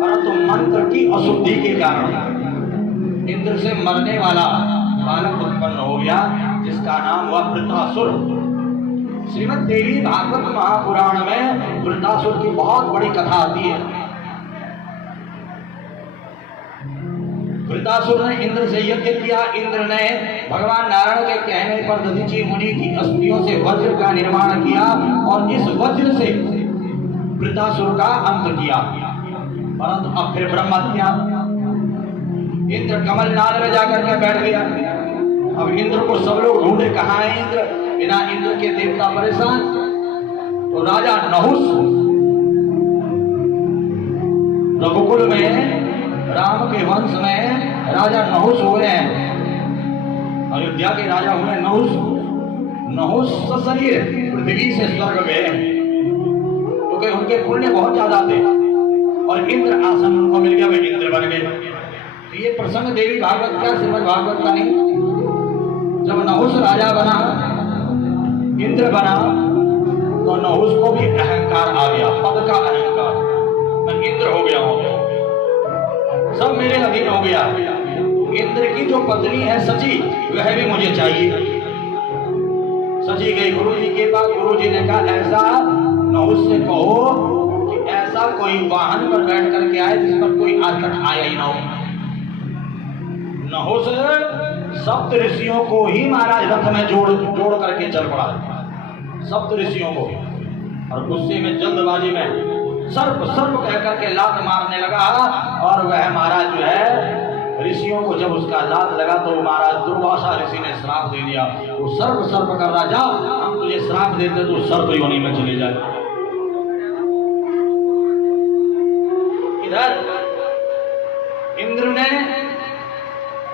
परंतु मंत्र की अशुद्धि के कारण इंद्र से मरने वाला बालक उत्पन्न हो गया जिसका नाम हुआ वृत्रासुर। श्रीमद् देवी भागवत महापुराण में वृत्रासुर की बहुत बड़ी कथा आती है। वृत्रासुर ने इंद्र से यज्ञ किया। इंद्र ने भगवान नारायण के कहने पर दधीचि मुनि की अस्थियों से वज्र का निर्माण किया और इस वज्र से वृत्रासुर का अंत किया। परंतु अब फिर ब्रह्महत्या। इंद्र कमल नाल में जाकर के बैठ गया। अब इंद्र को सब लोग ढूंढे, कहाँ है इंद्र? बिना इंद्र के देवता परेशान। तो राजा नहुस रघुकुल में, राम के वंश में राजा नहुस हुए हैं। अयोध्या के राजा हुए नहुस। नहुस सशरीर पृथ्वी से स्वर्ग गए क्योंकि उनके पुण्य बहुत ज्यादा थे और इंद्र आसन उनको मिल गया, वे इंद्र बन गए। ये प्रसंग देवी भागवत का, श्रीमद् भागवत का नहीं। जब नहुस राजा बना, इंद्र बना, तो नहुस को भी अहंकार आ गया, पद का अहंकार। मैं मैं इंद्र हो गया हूं, सब मेरे अधीन हो गया। इंद्र की जो पत्नी है सची, वह भी मुझे चाहिए। सची गई गुरु जी के पास। गुरु जी ने कहा ऐसा नहुष से कहो कि ऐसा कोई वाहन पर बैठ करके आए जिस पर कोई आज तक आया ही ना हो। नहुष सप्त ऋषियों को ही महाराज रथ में जोड़ करके चल पड़ा, सप्त ऋषियों को। और गुस्से में जल्दबाजी में सर्प सर्प कह करके लात मारने लगा। और वह महाराज जो है ऋषियों को जब उसका लात लगा तो महाराज दुर्वासा ऋषि ने श्राप दे दिया। वो सर्प सर्प कर रहा, जा हम तुझे श्राप देते तो सर्प योनि में चले जाए। इधर इंद्र ने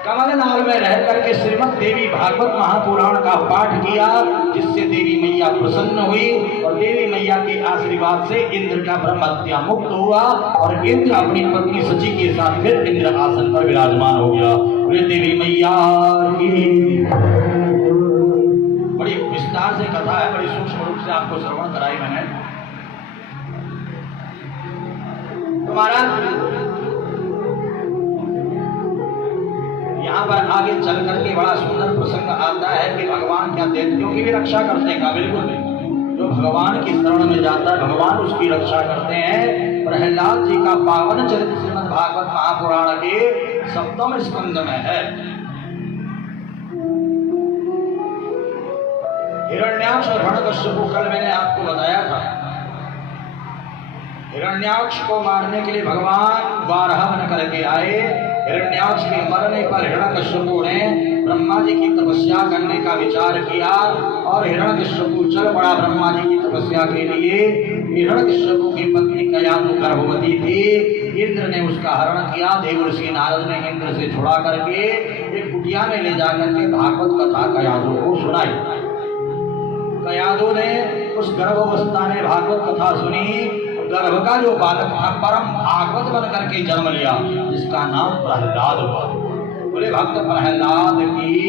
कमलनाल में रह करके श्रीमद् देवी भागवत महापुराण का पाठ किया, जिससे देवी मैया प्रसन्न हुई। और देवी मैया के आशीर्वाद से इंद्र का ब्रह्म हत्या मुक्त हुआ और इंद्र अपनी पत्नी सची के साथ फिर इंद्र आसन पर विराजमान हो गया। बोले देवी मैया की। बड़ी विस्तार से कथा है, बड़ी सूक्ष्म रूप से आपको श्रवण कराई मैंने। तो महाराज यहाँ पर आगे चल करके बड़ा सुंदर प्रसंग आता है कि भगवान क्या दैत्यों की भी रक्षा करते हैं। का बिल्कुल नहीं, जो भगवान की शरण में जाता है भगवान उसकी रक्षा करते हैं। प्रहलाद जी का पावन चरित्र श्रीमद् भागवत महापुराण के 7वें स्कंद में है। हिरण्याक्ष और हिरण्यकश्यप को कल मैंने आपको बताया था। हिरण्याक्ष को मारने के लिए भगवान बारह बन करके आए। हिरण्याक्ष के मरने पर हिरण्यकश्यपु ने ब्रह्मा जी की तपस्या करने का विचार किया और हिरण्यकश्यपु चल पड़ा ब्रह्मा जी की तपस्या के लिए। हिरण्यकश्यपु की पत्नी कयाधु गर्भवती थी। इंद्र ने उसका हरण किया। देवर्षि नारद ने इंद्र से छुड़ा करके एक कुटिया में ले जाकर के भागवत कथा कयाधु को सुनाई। कयाधु ने उस गर्भावस्था में भागवत कथा सुनी। गर्भ का जो बालक था परम भागवत बन करके जन्म लिया, जिसका नाम प्रहलाद हुआ। बोले भक्त प्रहलाद की।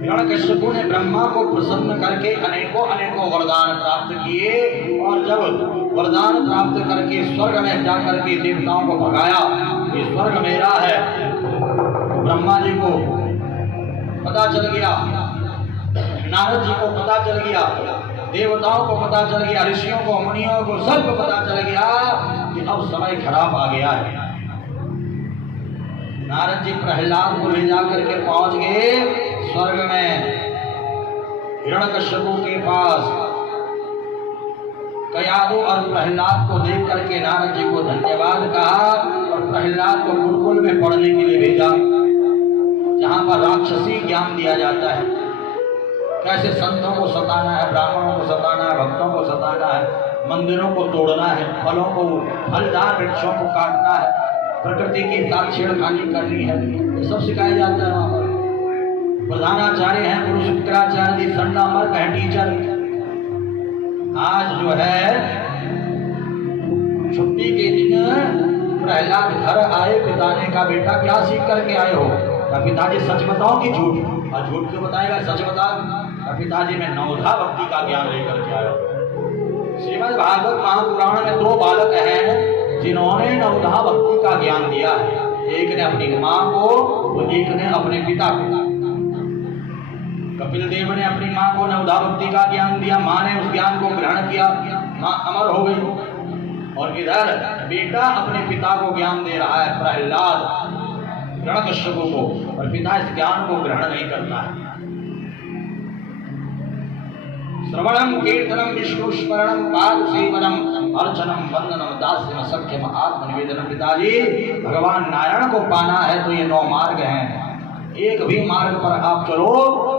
हिरण्यकश्यपु ने ब्रह्मा को प्रसन्न करके अनेकों अनेकों वरदान प्राप्त किए। और जब वरदान प्राप्त करके स्वर्ग में जाकर के देवताओं को भगाया कि स्वर्ग मेरा है, तो ब्रह्मा जी को पता चल गया, नारद जी को पता चल गया, देवताओं को पता चल गया, ऋषियों को मुनियों को सबको पता चल गया कि अब समय खराब आ गया है। नारद जी प्रहलाद को ले जाकर के पहुंच गए स्वर्ग में हिरण्यकश्यपु के पास। कयाधु और प्रहलाद को देख करके नारद जी को धन्यवाद कहा और प्रहलाद को गुरुकुल में पढ़ने के लिए भेजा, जहां पर राक्षसी ज्ञान दिया जाता है। कैसे संतों को सताना है, ब्राह्मणों को सताना है, भक्तों को सताना है, मंदिरों को तोड़ना है, फलों को फलदार वृक्षों को काटना है, प्रकृति के साथ छेड़खानी करनी है, ये सब सिखाया जाता है वहां पर। प्रधानाचार्य हैं गुरु शुक्राचार्य जी, संडा मर्क है टीचर। आज जो है छुट्टी के दिन प्रहलाद घर आए। पिता ने कहा बेटा क्या सीख करके आए हो? पिताजी सच बताओ कि झूठ? और झूठ क्यों बताएगा, सच बता। पिताजी में नवधा भक्ति का ज्ञान लेकर के आया। श्रीमद् भागवत महापुराण में 2 बालक हैं जिन्होंने नवधा भक्ति का ज्ञान दिया है। एक ने अपनी माँ को और एक ने अपने पिता को। कपिल देव ने अपनी माँ को नवधा भक्ति का ज्ञान दिया, माँ ने उस ज्ञान को ग्रहण किया, माँ अमर हो गई। और इधर बेटा अपने पिता को ज्ञान दे रहा है प्रहलाद हिरण्यकश्यपु को, और पिता इस ज्ञान को ग्रहण नहीं करता है। श्रवणम कीर्तनम विष्णु स्मरणम पाद सेवनम अर्चनम वंदनम दास्यम सख्यम आत्मनिवेदनम। पिताजी भगवान नारायण को पाना है तो ये 9 मार्ग हैं, एक भी मार्ग पर आप चलो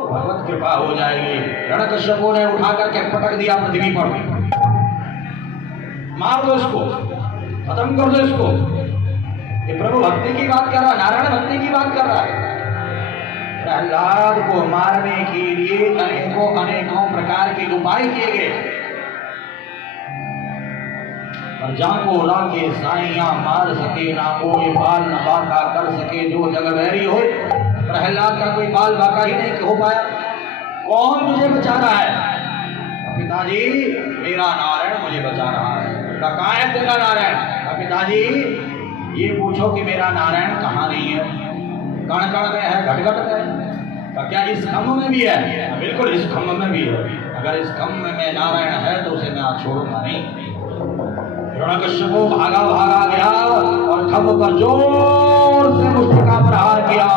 भगवत कृपा हो जाएगी। हिरण्यकश्यपु ने उठा करके पटक दिया पृथ्वी पर, मार दो इसको, खत्म कर दो इसको। ये प्रभु भक्ति की बात कर रहा है, नारायण भक्ति की बात कर रहा है। प्रहलाद को मारने के लिए अनेकों अनेकों प्रकार के उपाय किए गए, और जाको लागे साइया मार सके ना कोई बाल न बाका कर सके जो जग बैरी हो। प्रहलाद का कोई बाल बाका ही नहीं हो पाया। कौन तुझे बचा रहा है? पिताजी मेरा नारायण मुझे बचा रहा है। कहाँ है तेरा नारायण? पिताजी ये पूछो कि मेरा नारायण कहाँ नहीं है, कण कण में है, घट घट में है, क्या इस खम्भ में भी है? बिल्कुल इस खम्भ में भी है। अगर इस खम्भ में नारायण है तो उसे मैं आज छोड़ूंगा नहीं। हिरण्यकश्यप भागा भागा गया और खम्भ पर जोर से मुष्टि का प्रहार किया।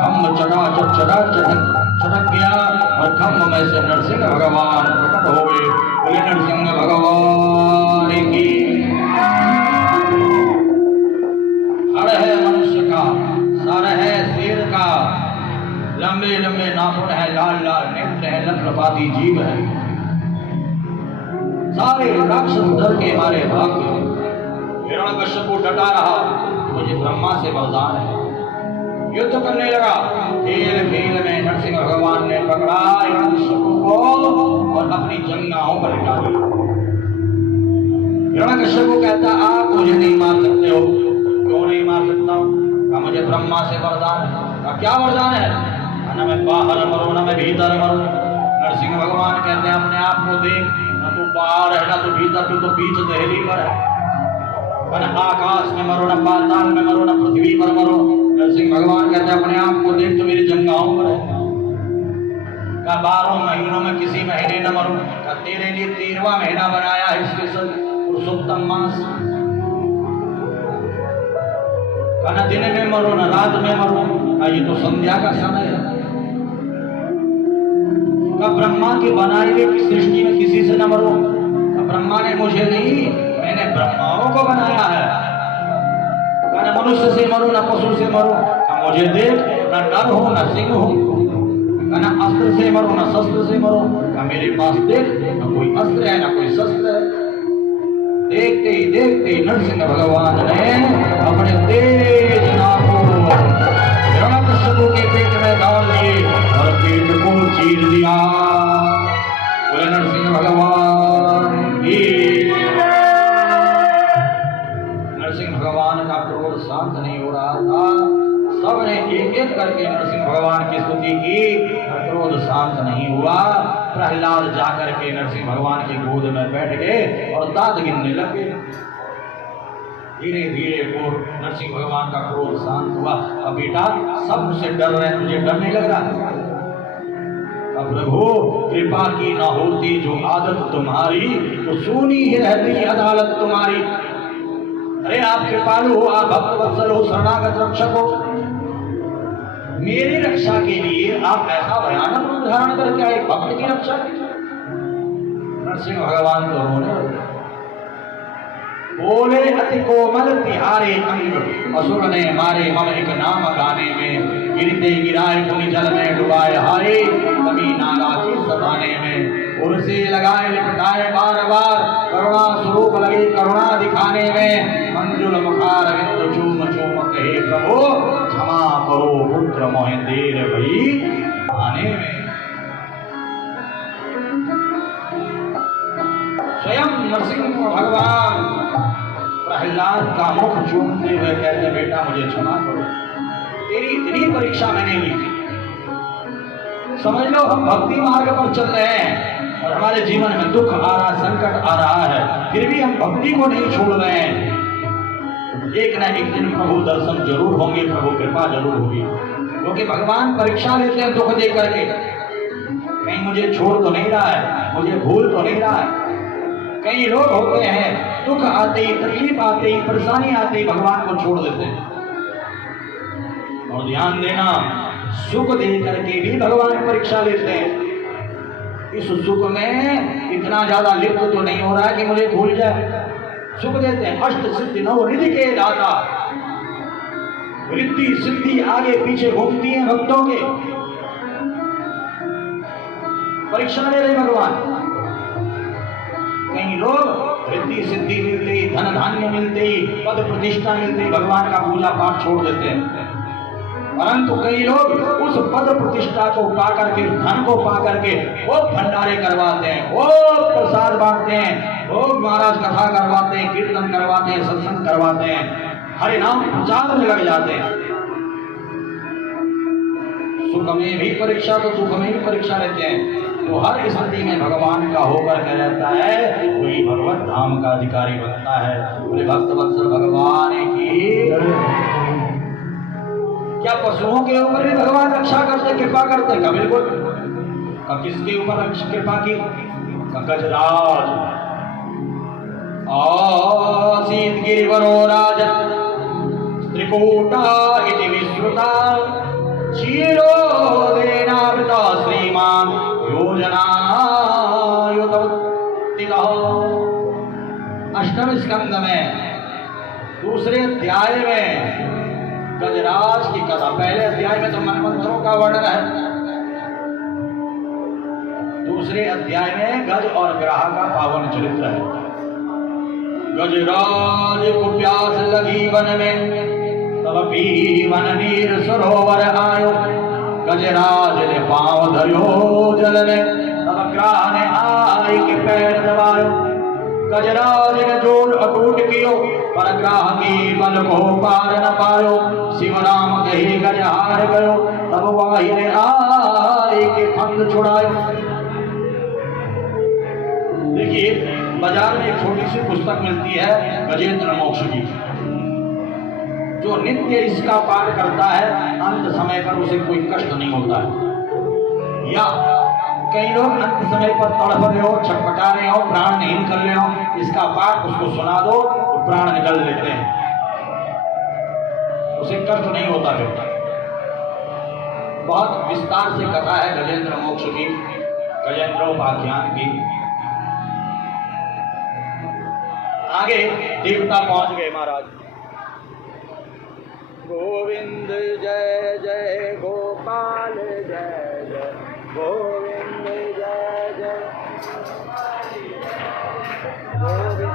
खम्भ चटाचट चटक गया और खम्भ में से नरसिंह भगवान प्रकट हो गए। बोले नरसिंह भगवान की। हर है मनुष्य का, सर है शेर का, लंबे लंबे नाखून है, लाल लाल नेत्र है, लखलपाती जीभ है। सारे राक्षस डर के मारे भाग गए। हिरण्यकश्यप डटा रहा, मुझे ब्रह्मा से वरदान है। युद्ध करने लगा। खेल खेल में नरसिंह भगवान ने पकड़ा हिरण्यकश्यप को और अपनी जंघाओं पर लिटा दिया। हिरण्यकश्यप कहता आप मुझे नहीं मार सकते हो। क्यों नहीं मार सकता हूँ? मुझे ब्रह्मा से वरदान है। क्या वरदान है? न मैं बाहर मरूं न मैं भीतर मरूं। नरसिंह भगवान कहते हैं अपने आप को देख, न तू बाहर है न तू भीतर, तू तो बीच दहली पर है। न आकाश में मरो, न पाताल में मरो, न पृथ्वी पर मरो। नरसिंह भगवान कहते हैं अपने आप को देख, तो मेरी जंघाओं पर है। 12 महीनों में किसी महीने न मरूं। तेरे लिए 13वां महीना बनाया है स्पेशल पुरुषोत्तम मास। न दिन में मरो न रात में मरो, ये तो संध्या का समय है। ब्रह्मा की बनाई हुई सृष्टि में किसी से न मरो। ब्रह्मा ने मुझे नहीं, मैंने ब्रह्माओं को बनाया है। न मनुष्य से मरो न पशु से मरो, मुझे देख, न नर हो न सिंह हो। न अस्त्र से मरो न शस्त्र से मरो, मेरे पास देख, न कोई अस्त्र है न कोई शस्त्र है। देखते ही देखते नरसिंह भगवान ने अपने तेज नाकों हिरण्यकश्यप के पेट में डाल दिए और पेट को चीर दिया। बोले नरसिंह भगवान की। नरसिंह भगवान का क्रोध शांत नहीं हो रहा था। सबने एक एक करके नरसिंह भगवान की स्तुति की, क्रोध शांत नहीं हुआ। प्रहलाद जाकर के नरसिंह भगवान की गोद में बैठ गए और दांत गिनने लगे। धीरे धीरे वो नरसिंह भगवान का क्रोध शांत हुआ। अब बेटा सब मुझसे डर रहे हैं, मुझे डर नहीं लग रहा। अब प्रभु कृपा की ना होती जो आदत तुम्हारी, तो सुनी ही रहती अदालत तुम्हारी। अरे आप कृपालु हो, आप भक्त वत्सल हो, शरणागत रक्षक हो। मेरी रक्षा के लिए आप ऐसा भयानक रूप धारण करके आए, भक्त की रक्षा की। नरसिंह भगवान तो रोने लगे। बोले अति कोमल तिहारे अंग, असुर ने मारे मम एक नाम गाने में। गिरते गिराए पुनि जल में डुबाए, हाय कभी नागा की सताने में। उर्से लगाए लिपटाए बार बार, करुणा स्वरूप लगे करुणा दिखाने में। मंजुल मुखार विंद चूम चूम कहे प्रभु, क्षमा करो पुत्र मोहे देर भई आने में। स्वयं नरसिंह भगवान प्रहलाद का मुख चूमते हुए कहते बेटा मुझे क्षमा करो, तेरी इतनी परीक्षा मैंने ली थी। समझ लो हम भक्ति मार्ग पर चल रहे हैं और हमारे जीवन में दुख आ रहा, संकट आ रहा है, फिर भी हम भक्ति को नहीं छोड़ रहे हैं। एक न एक दिन प्रभु दर्शन जरूर होंगे, प्रभु कृपा जरूर होगी। क्योंकि भगवान परीक्षा लेते हैं दुख दे करके। कहीं मुझे छोड़ तो नहीं रहा है, मुझे भूल तो नहीं रहा है। कई लोग होते हैं दुख आते ही, तकलीफ आते ही, परेशानी आते ही भगवान को छोड़ देते हैं। और ध्यान देना, सुख दे करके भी भगवान परीक्षा लेते हैं। इस सुख में इतना ज्यादा लिप्त तो नहीं हो रहा है कि मुझे भूल जाए। सुख देते हैं। अष्ट सिद्धि नव रिद्धि के दाता, रिद्धि सिद्धि आगे पीछे घूमती हैं भक्तों के। परीक्षा ले रहे भगवान। कई लोग रिद्धि सिद्धि मिलते ही, धन धान्य मिलते ही, पद प्रतिष्ठा मिलते ही भगवान का पूजा पाठ छोड़ देते हैं। परंतु कई लोग उस पद प्रतिष्ठा को पा करके, धन को पा करके वो भंडारे करवाते हैं, वो प्रसाद बांटते हैं, वो महाराज कथा करवाते हैं, कीर्तन करवाते हैं, सत्संग करवाते हैं, हरि नाम प्रचार में लग जाते हैं। सुख में भी परीक्षा तो दुख में भी परीक्षा लेते हैं। तो हर स्थिति में भगवान का होकर के रहता है, वही भगवत धाम का अधिकारी बनता है। बोले भक्त वत्सल भगवान की। क्या पशुओं के ऊपर भी भगवान रक्षा करते, कृपा करते? का बिल्कुल। का किसके ऊपर कृपा की? का गजराज। आसीत गिरिवरो राजा त्रिकूटा इति विश्रुता क्षीरो देनावृता श्रीमान योजनायुतः। अष्टम स्कंद में दूसरे अध्याय में गजराज की कथा। पहले अध्याय में तो मनमंत्रों का वर्णन है, दूसरे अध्याय में गज और ग्राह का पावन चरित्र है। गजराज को प्यास लगी वन में, तब पीवन नीर सरोवर आयो। गजराज ने पांव धरियो जल में, तब ग्राह ने आई के पैर दबायो। गजराज ने जोर अटूट कियो, पर ग्राह की बल को पार न पायो। शिव राम कही गज हार गयो, तब वाही ने आई के फंद छुड़ायो। देखिए, बाजार में एक छोटी सी पुस्तक मिलती है गजेंद्र मोक्ष की। जो नित्य इसका पाठ करता है, अंत समय पर उसे कोई कष्ट नहीं होता है। या कई लोग अंत समय पर तड़प रहे हो, छटपटा रहे हो, प्राण नहीं निकल रहे हो, इसका पाठ उसको सुना दो तो प्राण निकल लेते हैं, उसे कष्ट नहीं होता है। बहुत विस्तार से कथा है गजेंद्र मोक्ष की, गजेंद्रोपाख्यान की। आगे देवता पहुंच गए महाराज। गोविंद जय जय गोपाल जय जय गोविंद जय जय गोविंद।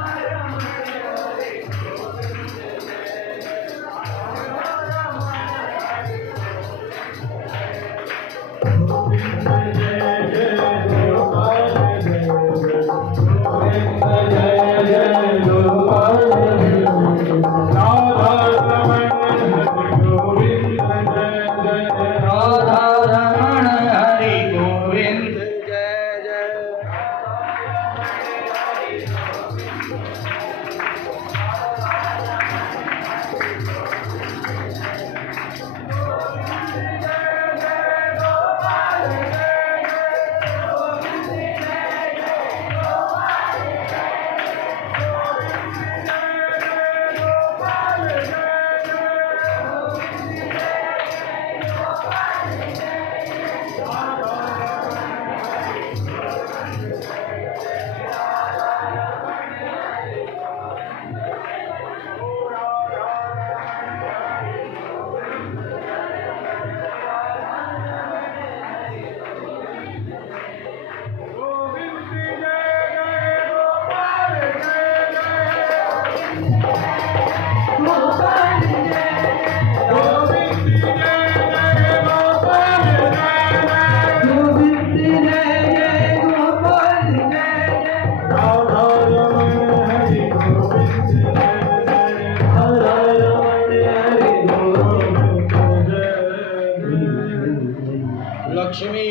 लक्ष्मी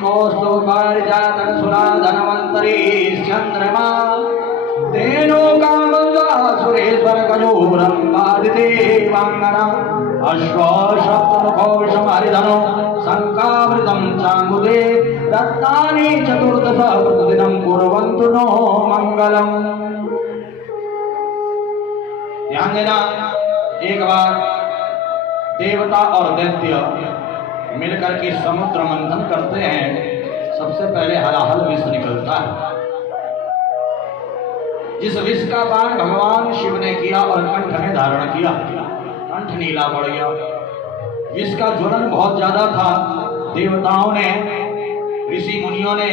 कौस्तुभपारिजातं सुराधनवन्तरी चन्द्रमा तेनो कामदा सुरेश्वर गजोरम्बादिदेवाङ्गनम् अश्वशब्दमुखो विषमहरिधनो शङ्कावृतं चाङ्गुदे रत्नानि चतुर्दश प्रतिदिनं कुर्वन्तु नो मङ्गलम्। ध्यान देना, एक बार देवता और दैत्य मिलकर के समुद्र मंथन करते हैं। सबसे पहले हलाहल विष निकलता है। जिस विष का पान भगवान शिव ने किया और कंठ में धारण किया, कंठ नीला पड़ गया। विष का ज्वलन बहुत ज्यादा था। देवताओं ने, ऋषि मुनियों ने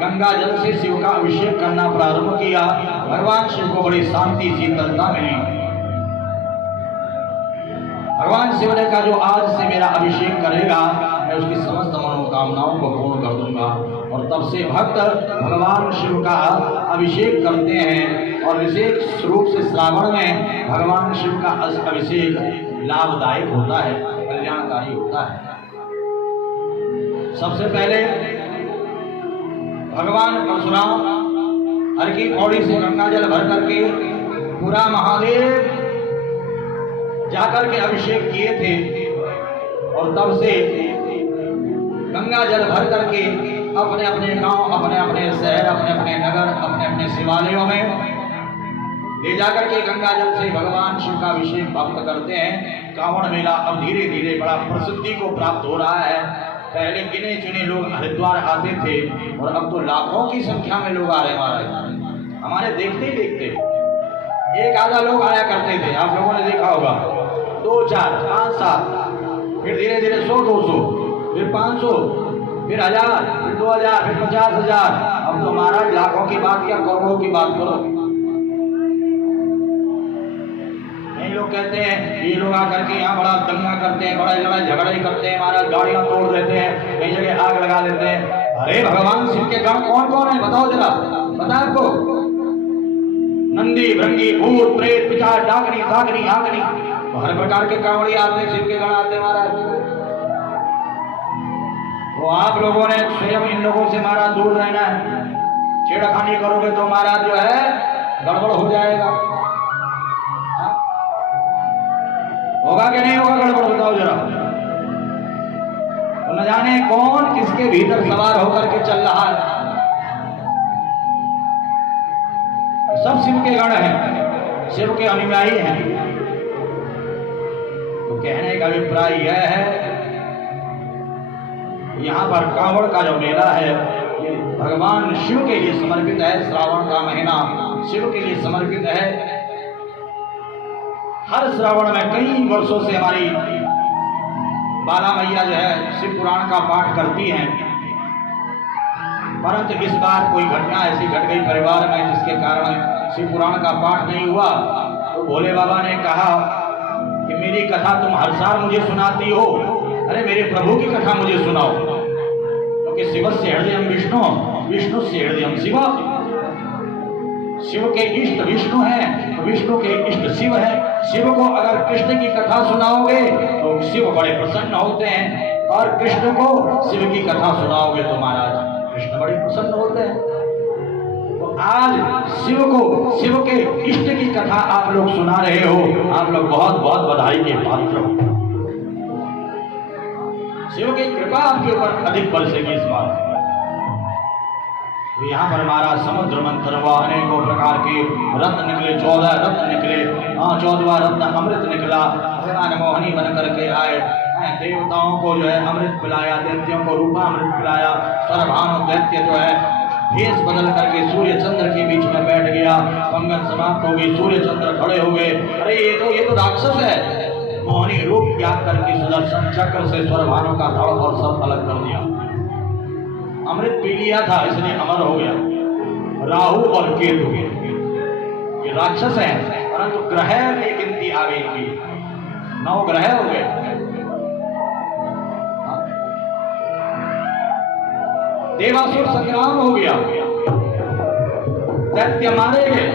गंगा जल से शिव का अभिषेक करना प्रारंभ किया। भगवान शिव को बड़ी शांति शीतलता मिली। भगवान शिव ने कहा, जो आज से मेरा अभिषेक करेगा मैं उसकी समस्त मनोकामनाओं को पूर्ण कर दूंगा। और तब से भक्त भगवान शिव का अभिषेक करते हैं। और विशेष रूप से श्रावण में भगवान शिव का अभिषेक लाभदायक होता है, कल्याणकारी होता है। सबसे पहले भगवान परशुराम हर की पौड़ी से गंगा जल भर करके पूरा महादेव जाकर के अभिषेक किए थे और तब से गंगा जल भर करके अपने अपने गांव, अपने अपने शहर, अपने अपने नगर, अपने अपने शिवालयों में ले जाकर के गंगा जल से भगवान शिव का अभिषेक भक्त करते हैं। कांवड़ मेला अब धीरे धीरे बड़ा प्रसिद्धि को प्राप्त हो रहा है। पहले गिने चुने लोग हरिद्वार आते थे और अब तो लाखों की संख्या में लोग आ रहे हैं महाराज। हमारे देखते ही देखते एक आधा लोग आया करते थे, आप लोगों ने देखा होगा, 2, 4, 5, 7, फिर धीरे धीरे 100, 200, फिर 500, फिर 1000, फिर 2000, फिर 50,000। अब तो महाराज लाखों की बात क्या, करोड़ों की बात करो। नहीं, लोग कहते हैं ये लोग आकर के यहाँ बड़ा दंगा करते हैं, बड़ा लड़ाई झगड़े करते हैं महाराज, गाड़ियां तोड़ देते हैं, कई जगह आग लगा देते हैं। अरे भगवान शिव के गण कौन कौन है बताओ जरा, पता है आपको? नंदी, भृंगी, भूत, प्रेत, पिशाच, डाकनी, सागनी, आगनी, हर प्रकार के कांवड़ी आते हैं, शिव के गण आते हैं महाराज। तो आप लोगों ने स्वयं इन लोगों से महाराज दूर रहना है। छेड़खानी करोगे तो महाराज जो है गड़बड़ हो जाएगा। होगा कि नहीं होगा गड़बड़ बताओ जरा। तो न जाने कौन किसके भीतर सवार होकर के चल रहा है। सब शिव के गण हैं, शिव के अनुयायी हैं। तो कहने का अभिप्राय यह है, यहाँ पर कांवड़ का जो मेला है ये भगवान शिव के लिए समर्पित है। श्रावण का महीना शिव के लिए समर्पित है। हर श्रावण में कई वर्षों से हमारी बाला मैया जो है शिव पुराण का पाठ करती हैं, परंतु इस बार कोई घटना ऐसी घट गई परिवार में जिसके कारण शिव पुराण का पाठ नहीं हुआ। तो भोले बाबा ने कहा कि मेरी कथा तुम हर साल मुझे सुनाती हो, अरे मेरे प्रभु की कथा मुझे सुनाओ, क्योंकि शिवस्य हृदयं विष्णु, विष्णुस्य हृदयं शिव। शिव के इष्ट विष्णु हैं तो विष्णु के इष्ट शिव है। शिव को अगर कृष्ण की कथा सुनाओगे तो शिव बड़े प्रसन्न होते हैं, और कृष्ण को शिव की कथा सुनाओगे तो महाराज कृष्ण बड़े प्रसन्न होते हैं। तो आज शिव को, शिव के इष्ट की कथा आप लोग सुना रहे हो, आप लोग बहुत बहुत बधाई के पात्र हो। शिव की कृपा आपके ऊपर अधिक बरसेगी इस बार। तो यहाँ पर हमारा समुद्र मंथन हुआ, अनेकों प्रकार के रत्न निकले, 14 रत्न निकले, 14वां रत्न अमृत निकला। भगवान मोहिनी बन करके आए, देवताओं को जो है अमृत पिलाया, दैत्यों को रूपा अमृत पिलाया। सर्वभानु दैत्य जो है भेष बदल करके सूर्य चंद्र के बीच में बैठ गया। पंगत समाप्त हो गई, सूर्य चंद्र खड़े हो गए। अरे ये तो राक्षस है। मोहिनी रूप त्याग करके सुदर्शन चक्र से स्वरभानु का धड़ और सब अलग कर दिया। अमृत पी लिया था इसलिए अमर हो गया। राहु और केतु ये राक्षस हैं, परंतु ग्रह में गिनती आ गई इनकी, 9 ग्रह हो गए। देवासुर संग्राम हो गया, दैत्य मारे गए।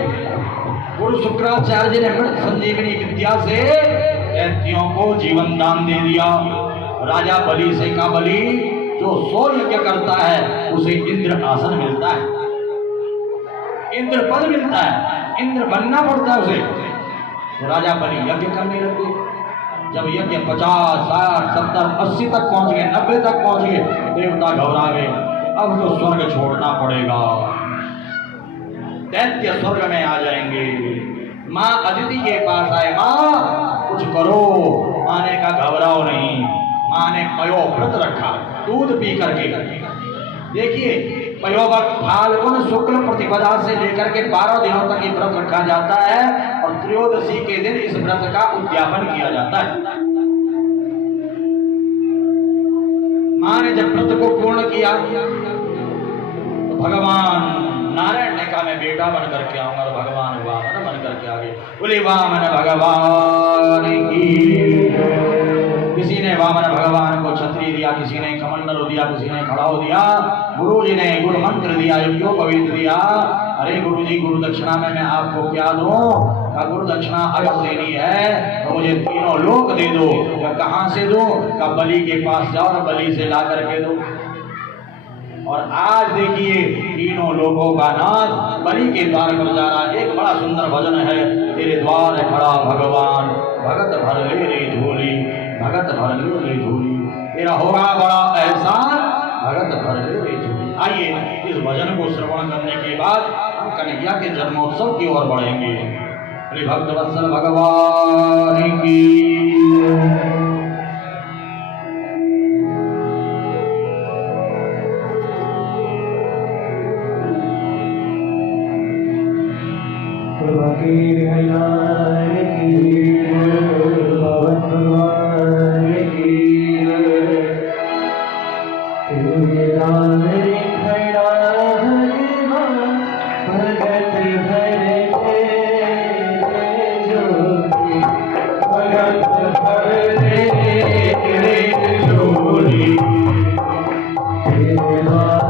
गुरु शुक्राचार्य ने मृत संजीवनी विद्या से दैत्यों को जीवन दान दे दिया। राजा बलि से का बलि जो 100 यज्ञ करता है उसे इंद्र आसन मिलता है, इंद्र पद मिलता है, इंद्र बनना पड़ता है उसे। तो राजा बलि यज्ञ करने लगे। जब यज्ञ 50, 60, 70, 80 तक पहुंच गए, 90 तक पहुंच गए, देवता घबरा गए, अब तो स्वर्ग छोड़ना पड़ेगा, दैत्य स्वर्ग में आ जाएंगे। माँ अदिति के पास आए, माँ कुछ करो। माँ ने कहा घबराओ नहीं। माँ ने पयोव्रत रखा, दूध पी करके। देखिए पयोव्रत फाल्गुन शुक्ल प्रतिपदा से लेकर के 12 दिनों तक ये व्रत रखा जाता है, और त्रयोदशी के दिन इस व्रत का उद्यापन किया जाता है। माँ ने जब व्रत को पूर्ण किया तो भगवान नारायण ने कहा मैं बेटा बन करके आऊंगा। तो भगवान वामन बन करके आ गए। बोले वामन भगवान की। किसी ने वामन भगवान को छतरी दिया, किसी ने कमंडल दिया, किसी ने खड़ाऊ दिया, गुरु जी ने गुरु मंत्र दिया, यज्ञोपवीत दिया। अरे गुरु जी गुरु दक्षिणा में मैं आपको क्या दूं? का गुरु दक्षिणा अगर देनी है तो मुझे 3 लोक दे दो। कहाँ से दो? का बलि के पास जाओ और बलि से ला करके दो। और आज देखिए तीनों लोगों का नाथ बलि के द्वार पर जा रहा है। एक बड़ा सुंदर भजन है, तेरे द्वार है खड़ा भगवान, भगत भर ले रे झोली, भगत भर ले रे झोली, तेरा होगा बड़ा एहसान, भगत भर ले रे झोली। आइए इस भजन को श्रवण करने के बाद हम कन्हैया के जन्मोत्सव की ओर बढ़ेंगे। श्री भक्त वत्सल भगवान की। फकीर हयार की पवन भगवान की राम खड़ा भगवान भगत भर जोगी भगत भर जोगी खड़ा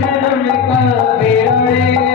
जन्म का बेड़ा रे